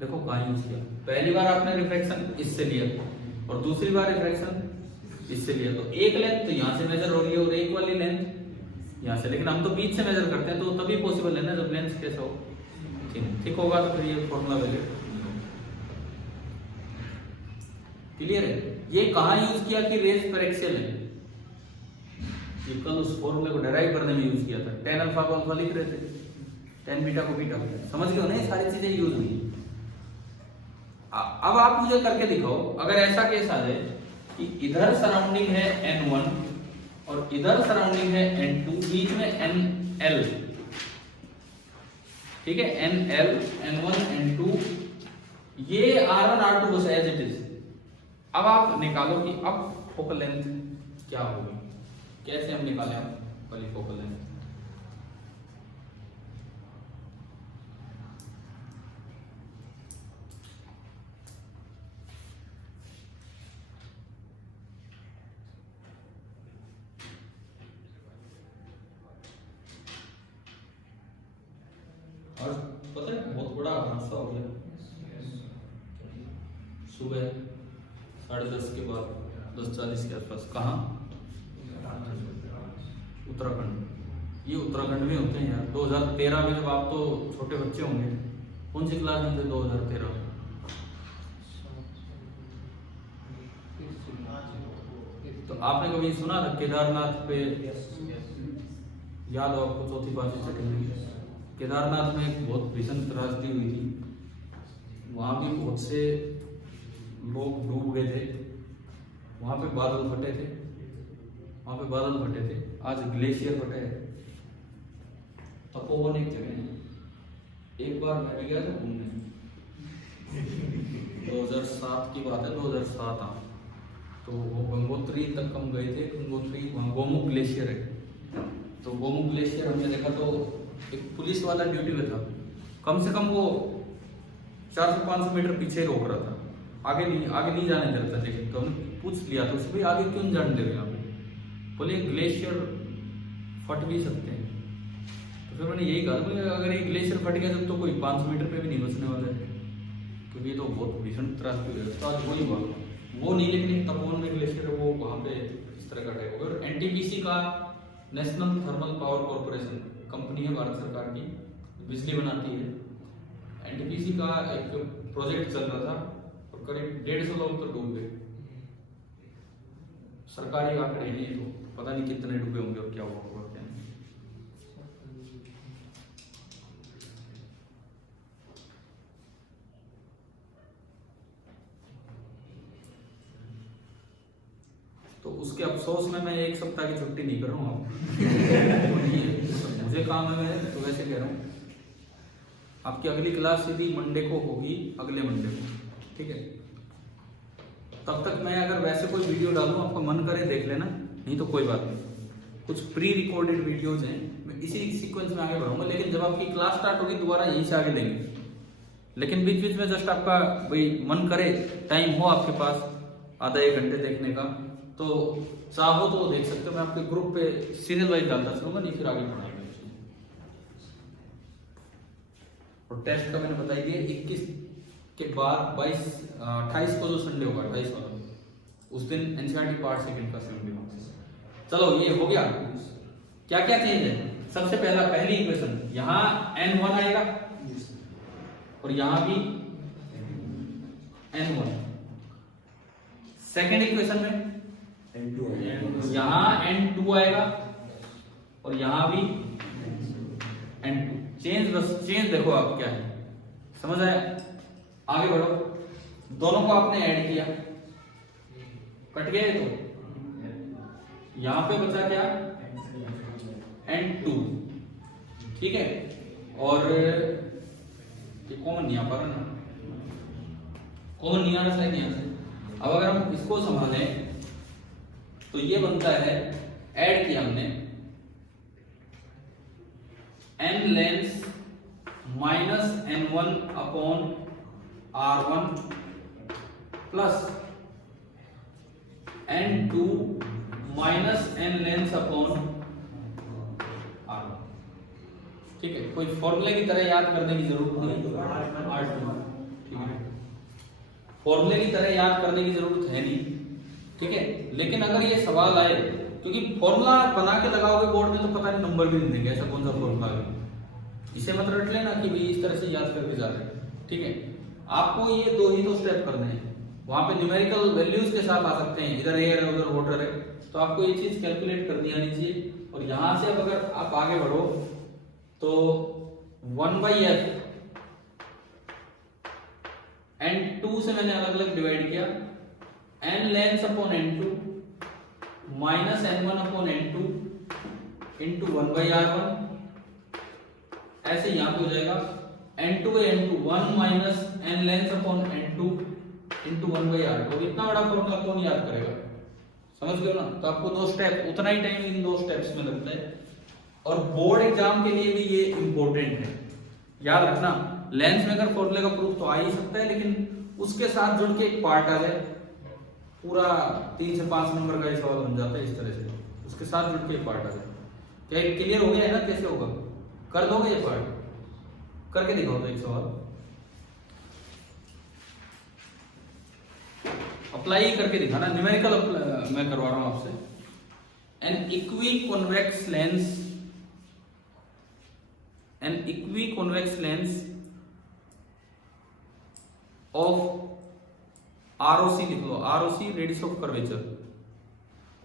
देखो कहां यूज किया। पहली बार आपने रिफ्रैक्शन इससे लिया और दूसरी बार रिफ्रैक्शन इससे लिया, तो एक लेंथ तो यहां से मेजर हो रही है और एक वाली लेंथ यहां से, लेकिन हम तो बीच से मेजर करते हैं तो तभी पॉसिबल है ना जब लेंस कैसा हो, ठीक होगा तो फिर ये फॉर्मूला वैलिड। क्लियर है? ये कहां यूज किया कि रेज पर एक्सेल है, ये कल उस फॉर्मूले को डेराइव करने में यूज किया था। tan अल्फा को अल्फा लिख रहे थे, tan बीटा को बीटा, समझ गए हो ना? ये सारी चीजें यूज हुई। अब आप मुझे करके दिखाओ, अगर ऐसा केस आ जाए कि इधर सराउंडिंग है n1 और इधर सराउंडिंग है n2, बीच में nl, ठीक है, nl n1 n2, ये r1 r2 बस एज इट इज। अब आप निकालो कि अब फोकल लेंथ क्या होगी, कैसे हम निकालें अब वाली फोकल लेंथ। और पता है बहुत बड़ा हादसा हो गया सुबह 10:30 के बाद 10:40 के आसपास। कहाँ? उत्तराखंड। ये उत्तराखंड में होते हैं यार। 2013 में जब आप तो छोटे बच्चे होंगे, कौन सी क्लास में थे 2013? तो आपने कभी सुना था केदारनाथ पे, याद हो आपको, चौथी 5वीं छठी में केदारनाथ में एक बहुत भीषण त्रासदी हुई थी। वहाँ भी बहुत से लोग डूब गए थे, वहाँ पे बादल फटे थे, वहाँ पे बादल फटे थे। आज ग्लेशियर फटे है। तपोवन एक जगह है, एक बार मैं भी गया था घूमने, 2007 की बात है, 2007। हाँ, तो वो गंगोत्री तक हम गए थे। गंगोत्री वहाँ गोमुख ग्लेशियर है, तो गोमुख ग्लेशियर हमने देखा तो एक पुलिस वाला ड्यूटी पे था। कम से कम वो 400-500 मीटर पीछे रोक रहा था, आगे नहीं जाने देता था। लेकिन तो हमने पूछ लिया तो उससे भाई आगे क्यों जाने दे रहे हैं? बोले ग्लेशियर फट भी सकते हैं। तो फिर मैंने यही कहा, बोले अगर ये ग्लेशियर फट गया तो कोई 500 मीटर पे भी नहीं बचने वाला है, क्योंकि ये तो बहुत भीषण तरह की व्यवस्था। आज वही हुआ, वो नहीं, लेकिन एक तपोवन में ग्लेशियर है, वो वहाँ पे इस तरह का टाइप होगा। और एनटीपीसी का national thermal power corporation company है भारत सरकार की, बिजली बनाती है। एनटीपीसी का एक प्रोजेक्ट चल रहा था और करीब 150 लोग तो डूब गए। सरकारी आंकड़े नहीं, तो पता नहीं कितने डूबे होंगे और क्या हुआ होगा क्या नहीं। तो उसके अफसोस में मैं 1 सप्ताह की छुट्टी नहीं कर रहा हूँ। मुझे काम है, मैं तो वैसे कह रहा हूँ। आपकी अगली क्लास सीधी मंडे को होगी, अगले मंडे को, ठीक है? तब तक मैं अगर वैसे कोई वीडियो डालूं, आपका मन करे देख लेना, नहीं तो कोई बात नहीं। कुछ प्री रिकॉर्डेड वीडियोज हैं, मैं इसी सीक्वेंस में आगे बढ़ाऊंगा। लेकिन जब आपकी क्लास स्टार्ट होगी दोबारा यहीं से आगे देंगे। लेकिन बीच बीच में जस्ट आपका भाई मन करे, टाइम हो आपके पास आधा 1 घंटे देखने का, तो चाहो तो देख सकते हो। मैं आपके ग्रुप पे सीरियल वाइज डालता चलूंगा, नहीं फिर आगे बढ़ाएंगे। और टेस्ट का मैंने बताई दिया 21 के बाद 28 को जो संडे होगा, 28 वाला, उस दिन एनसीईआरटी पार्ट सेकंड का सेम होगा। चलो ये हो गया। क्या क्या चेंज है? सबसे पहली इक्वेशन, यहाँ n1 आएगा और यहाँ भी n1। सेकेंड इक्वेशन में यहाँ n2 आएगा और यहाँ भी n2। चेंज, बस चेंज देखो आप क्या है, समझ आया? आगे बढ़ो। दोनों को आपने ऐड किया, कट गया ये तो। यहां पे बचा क्या? n2, ठीक है? और ये कॉमन नहीं आ पा रहा ना, कॉमन नहीं आ रहा, सही नहीं आ रहा। अब अगर हम इसको संभालें तो ये बनता है, ऐड किया हमने n lens minus n1 upon r1 plus n2 minus n lens upon r1। ठीक है, कोई फॉर्मूले की तरह याद करने की जरूरत नहीं, r2, ठीक है? फॉर्मूले की तरह याद करने की जरूरत है नहीं, ठीक है? लेकिन अगर ये सवाल आए, क्योंकि फॉर्मूला बना के लगाओगे बोर्ड में तो पता नहीं नंबर भी नहीं देंगे, ऐसा कौन सा फॉर्मूला है। इसे मत रट लेना कि भाई इस तरह से याद करके जा रहे हैं, ठीक है? आपको ये 2 ही तो स्टेप करने हैं। वहां पे न्यूमेरिकल वैल्यूज के साथ आ सकते हैं, इधर एयर है उधर वाटर है, तो आपको ये चीज कैलकुलेट करनी आनी चाहिए। और यहां से अब अगर आप आगे बढ़ो तो 1/f n2 से मैंने अलग अलग डिवाइड किया, n lens upon n2 minus n1 upon n2 into 1/r1। ऐसे यहां पे हो जाएगा n2 n2 1 minus n lens upon n2 into 1/r2। इतना बड़ा फॉर्मूला कौन याद करेगा? समझ गए ना? तो आपको 2 स्टेप, उतना ही टाइम इन 2 स्टेप्स में लगता है। और बोर्ड एग्जाम के लिए भी ये इंपॉर्टेंट है, याद रखना। लेंस में अगर फॉर्मूले का प्रूफ तो आ ही सकता है, लेकिन उसके साथ जुड़ के एक पार्ट आ जाए, पूरा 3 से 5 नंबर का सवाल बन जाता है इस तरह से, उसके साथ जुड़ के एक पार्ट आ जाए। क्या क्लियर हो गया है ना? कैसे होगा? कर दोगे ये पार्ट? करके दिखाओ तो एक सवाल, अप्लाई करके दिखाना। न्यूमेरिकल मैं करवा रहा हूं आपसे। An equiconvex lens of ROC लिख लो, ROC radius of curvature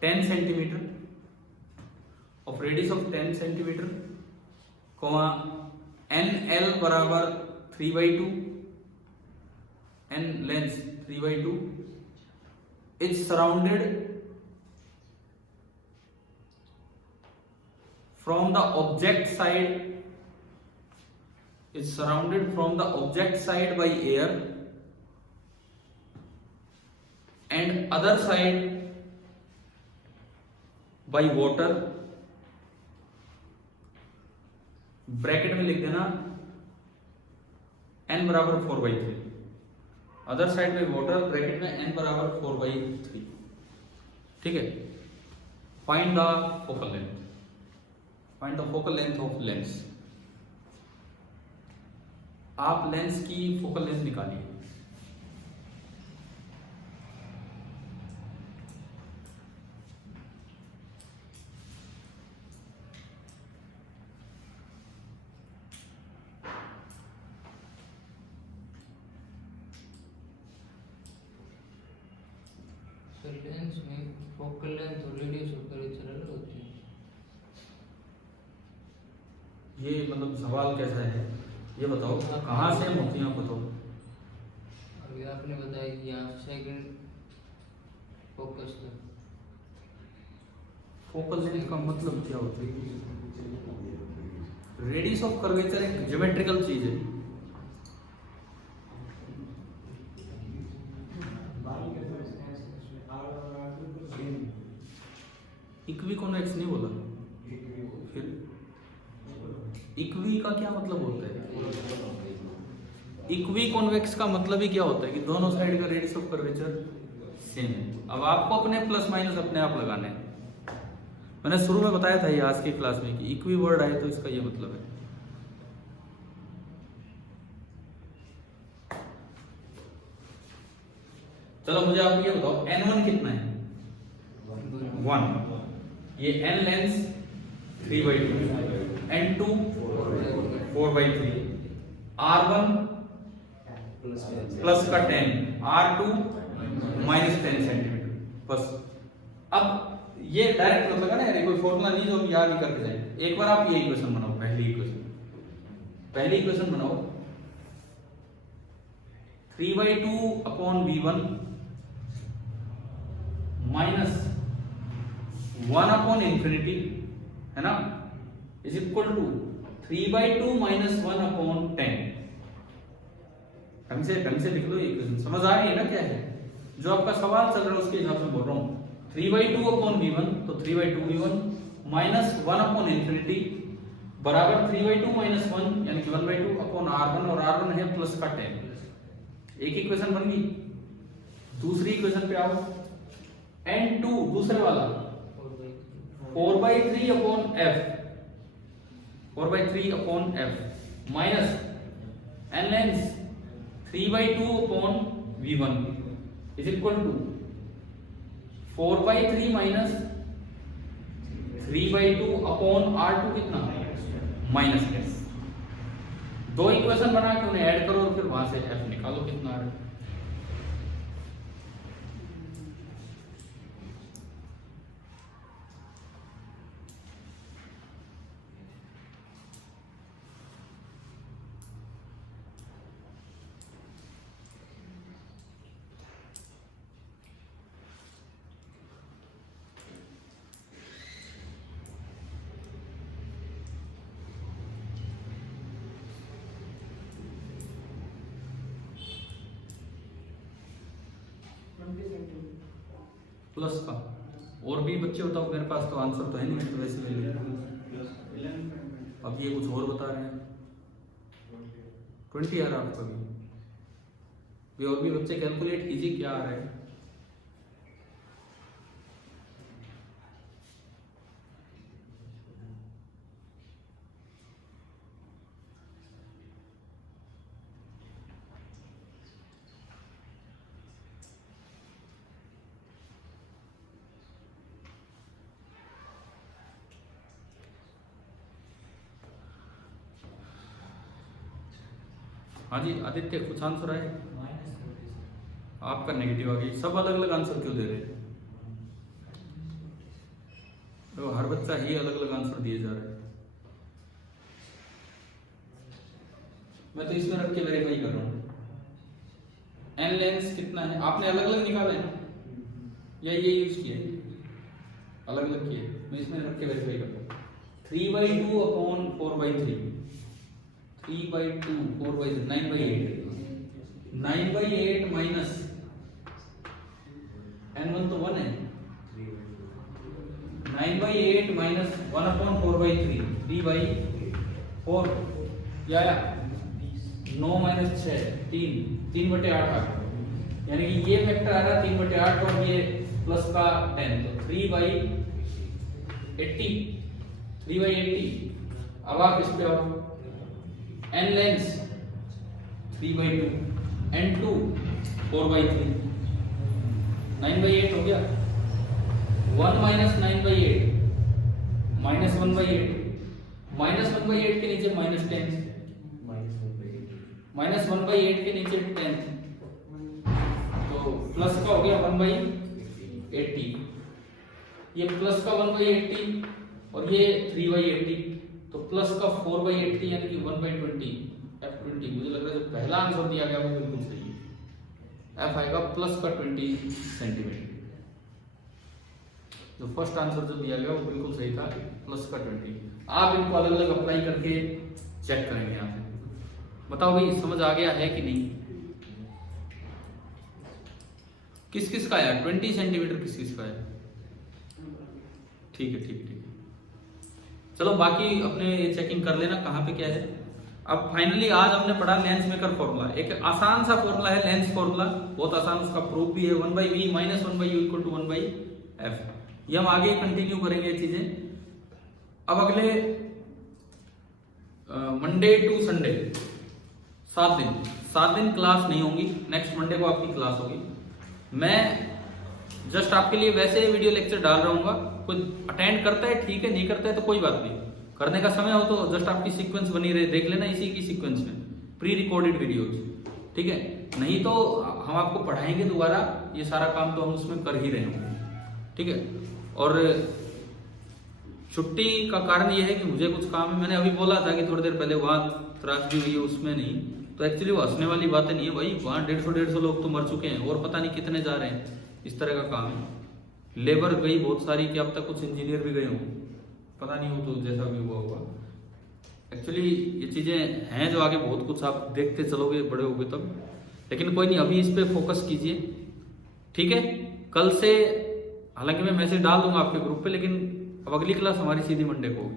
10 centimetre, of radius of 10 centimetre, N L बराबर 3/2 and length 3/2 is surrounded from the object side by air and other side by water, bracket में लिख देना n बराबर 4/3, other side by water, bracket में n बराबर 4/3। ठीक है, find the focal length of lens. आप लेंस की फोकल लेंथ निकालिए। लेंस में फोकल लेंथ और रेडियस ऑफ कर्वेचर अलग होती है। ये मतलब सवाल कैसा है ये बताओ, कहाँ से मोतियां बताओ। अभी आपने बताया कि यहाँ सेकंड फोकस था। फोकल लेंथ का मतलब क्या होता है? रेडियस ऑफ कर्वेचर एक ज्योमेट्रिकल चीज है। इक्विकॉन्वेक्स नहीं बोला, फिर इक्वी का क्या मतलब होता है? इक्विकॉन्वेक्स का मतलब ही क्या होता है कि दोनों साइड का रेडियस ऑफ कर्वेचर सेम है। अब आपको अपने प्लस माइनस अपने आप लगाने हैं। मैंने शुरू में बताया था ये आज की क्लास में कि इक्वी वर्ड आए तो इसका ये मतलब है। चलो मुझे आप ये बताओ, n1 कितना है? 1। ये n lens 3/2, n2 4/3, r1 plus का 10, r2 माइनस 10 सेंटीमीटर। बस अब ये डायरेक्ट मतलब है ना यार, कोई फॉर्मूला नहीं जो हम याद ही करके जाए। एक बार आप ये इक्वेशन बनाओ, पहली इक्वेशन बनाओ, 3/2 upon v1 minus 1 upon infinity, है ना, is equal to 3/2 minus 1 upon 10। ढंग से लिख लो, इक्वेशन समझ आ रही है ना क्या है? जो आपका सवाल चल रहा है उसके हिसाब से बोल रहा हूं। 3/2 अपॉन v1 तो 3/2 v1 माइनस 1 अपॉन इंफिनिटी बराबर 3/2 माइनस 1 यानी कि 1/2 अपॉन r1, और r1 है प्लस का 10। एक इक्वेशन बन गई। दूसरी इक्वेशन पे आओ, n2 दूसरे वाला 4/3 upon f, 4/3 upon f minus n lens 3/2 upon v1 is equal to 4/3 minus 3/2 upon r2 कितना माइनस 10। दो इक्वेशन बना के उन्हें ऐड करो और फिर वहां से f निकालो कितना आ रहा है। प्लस का और भी बच्चे बताओ, मेरे पास तो आंसर तो है नहीं, तो वैसे ले लो। अब ये कुछ और बता रहे हैं। 20 आ रहा है आपका भी और भी बच्चे कैलकुलेट कीजिए क्या आ रहा है। हाँ जी आदित्य, कुछ आंसर आए? आपका नेगेटिव आ गई। सब अलग अलग आंसर क्यों दे रहे हैं? तो हर बच्चा ही अलग अलग आंसर दिए जा रहा है। मैं तो इसमें रख के वेरीफाई कर रहा हूँ। एन लेंस कितना है, आपने अलग अलग निकाला है ना, या ये यूज किया है, अलग अलग किए, मैं इसमें रख के वेरीफाई करता हूँ। 3/2 अपॉन 4/3, 3/2 4/3 9/8, 9/8 माइनस n1 तो 1 है, 9/8 माइनस 1 अपॉन 4/3, 3/4 या 9 माइनस 6 3, 3/8 आ गया, यानी कि ये फैक्टर आ रहा 3/8 और ये प्लस का 10, तो 3/80, 3/80। अब आप इस पे आओ, n लेंस 3/2, n2 4/3, 9/8 हो गया, 1 माइनस 9/8 माइनस 1/8, माइनस 1/8 के नीचे माइनस 10, माइनस 1/8 के नीचे 10, तो प्लस का हो गया 1/80, ये प्लस का 1/80 और ये 3/80, तो प्लस का 4/80 यानी कि 1/20, F20। मुझे लग रहा है जो पहला आंसर दिया गया वो बिल्कुल सही है, F आएगा प्लस का 20 सेंटीमीटर। जो फर्स्ट आंसर जो दिया गया वो बिल्कुल सही था, प्लस का 20। आप इनको अलग अलग अप्लाई करके चेक करेंगे यहाँ से। बताओ भाई समझ आ गया है कि नहीं? किस किस का आया 20 सेंटीमीटर, किस किस का है? ठीक है ठीक है ठीक है, चलो बाकी अपने चेकिंग कर लेना कहाँ पे क्या है। अब फाइनली आज हमने पढ़ा लेंस मेकर फॉर्मूला, एक आसान सा फॉर्मूला है लेंस फॉर्मूला, बहुत आसान, उसका प्रूफ भी है, 1/v minus 1/u equal to 1/f। ये हम आगे कंटिन्यू करेंगे ये चीजें। अब अगले मंडे टू संडे 7 दिन क्लास नहीं होंगी, नेक्स्ट मंडे को आपकी क्लास होगी। मैं जस्ट आपके लिए वैसे वीडियो लेक्चर डाल रहा हूँ, कोई अटेंड करता है ठीक है, नहीं करता है तो कोई बात नहीं, करने का समय हो तो जस्ट आपकी सीक्वेंस बनी रहे, देख लेना इसी की सीक्वेंस में प्री रिकॉर्डेड वीडियोज, ठीक है। नहीं तो हम आपको पढ़ाएंगे दोबारा, ये सारा काम तो हम उसमें कर ही रहे होंगे, ठीक है। और छुट्टी का कारण ये है कि मुझे कुछ काम है, मैंने अभी बोला था कि थोड़ी देर पहले वहाँ त्रासदी हुई है, उसमें नहीं, तो एक्चुअली वो हंसने वाली बातें नहीं है भाई, वहाँ 150 लोग तो मर चुके हैं और पता नहीं कितने जा रहे हैं, इस तरह का काम है। लेबर गई बहुत सारी, कि अब तक कुछ इंजीनियर भी गए हों, पता नहीं हो तो जैसा भी हुआ होगा। एक्चुअली ये चीज़ें हैं जो आगे बहुत कुछ आप देखते चलोगे, बड़े होगे तब, लेकिन कोई नहीं, अभी इस पर फोकस कीजिए, ठीक है। कल से हालांकि मैं मैसेज डाल दूंगा आपके ग्रुप पे, लेकिन अब अगली क्लास हमारी सीधी मंडे को होगी,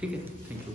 ठीक है। Thank you.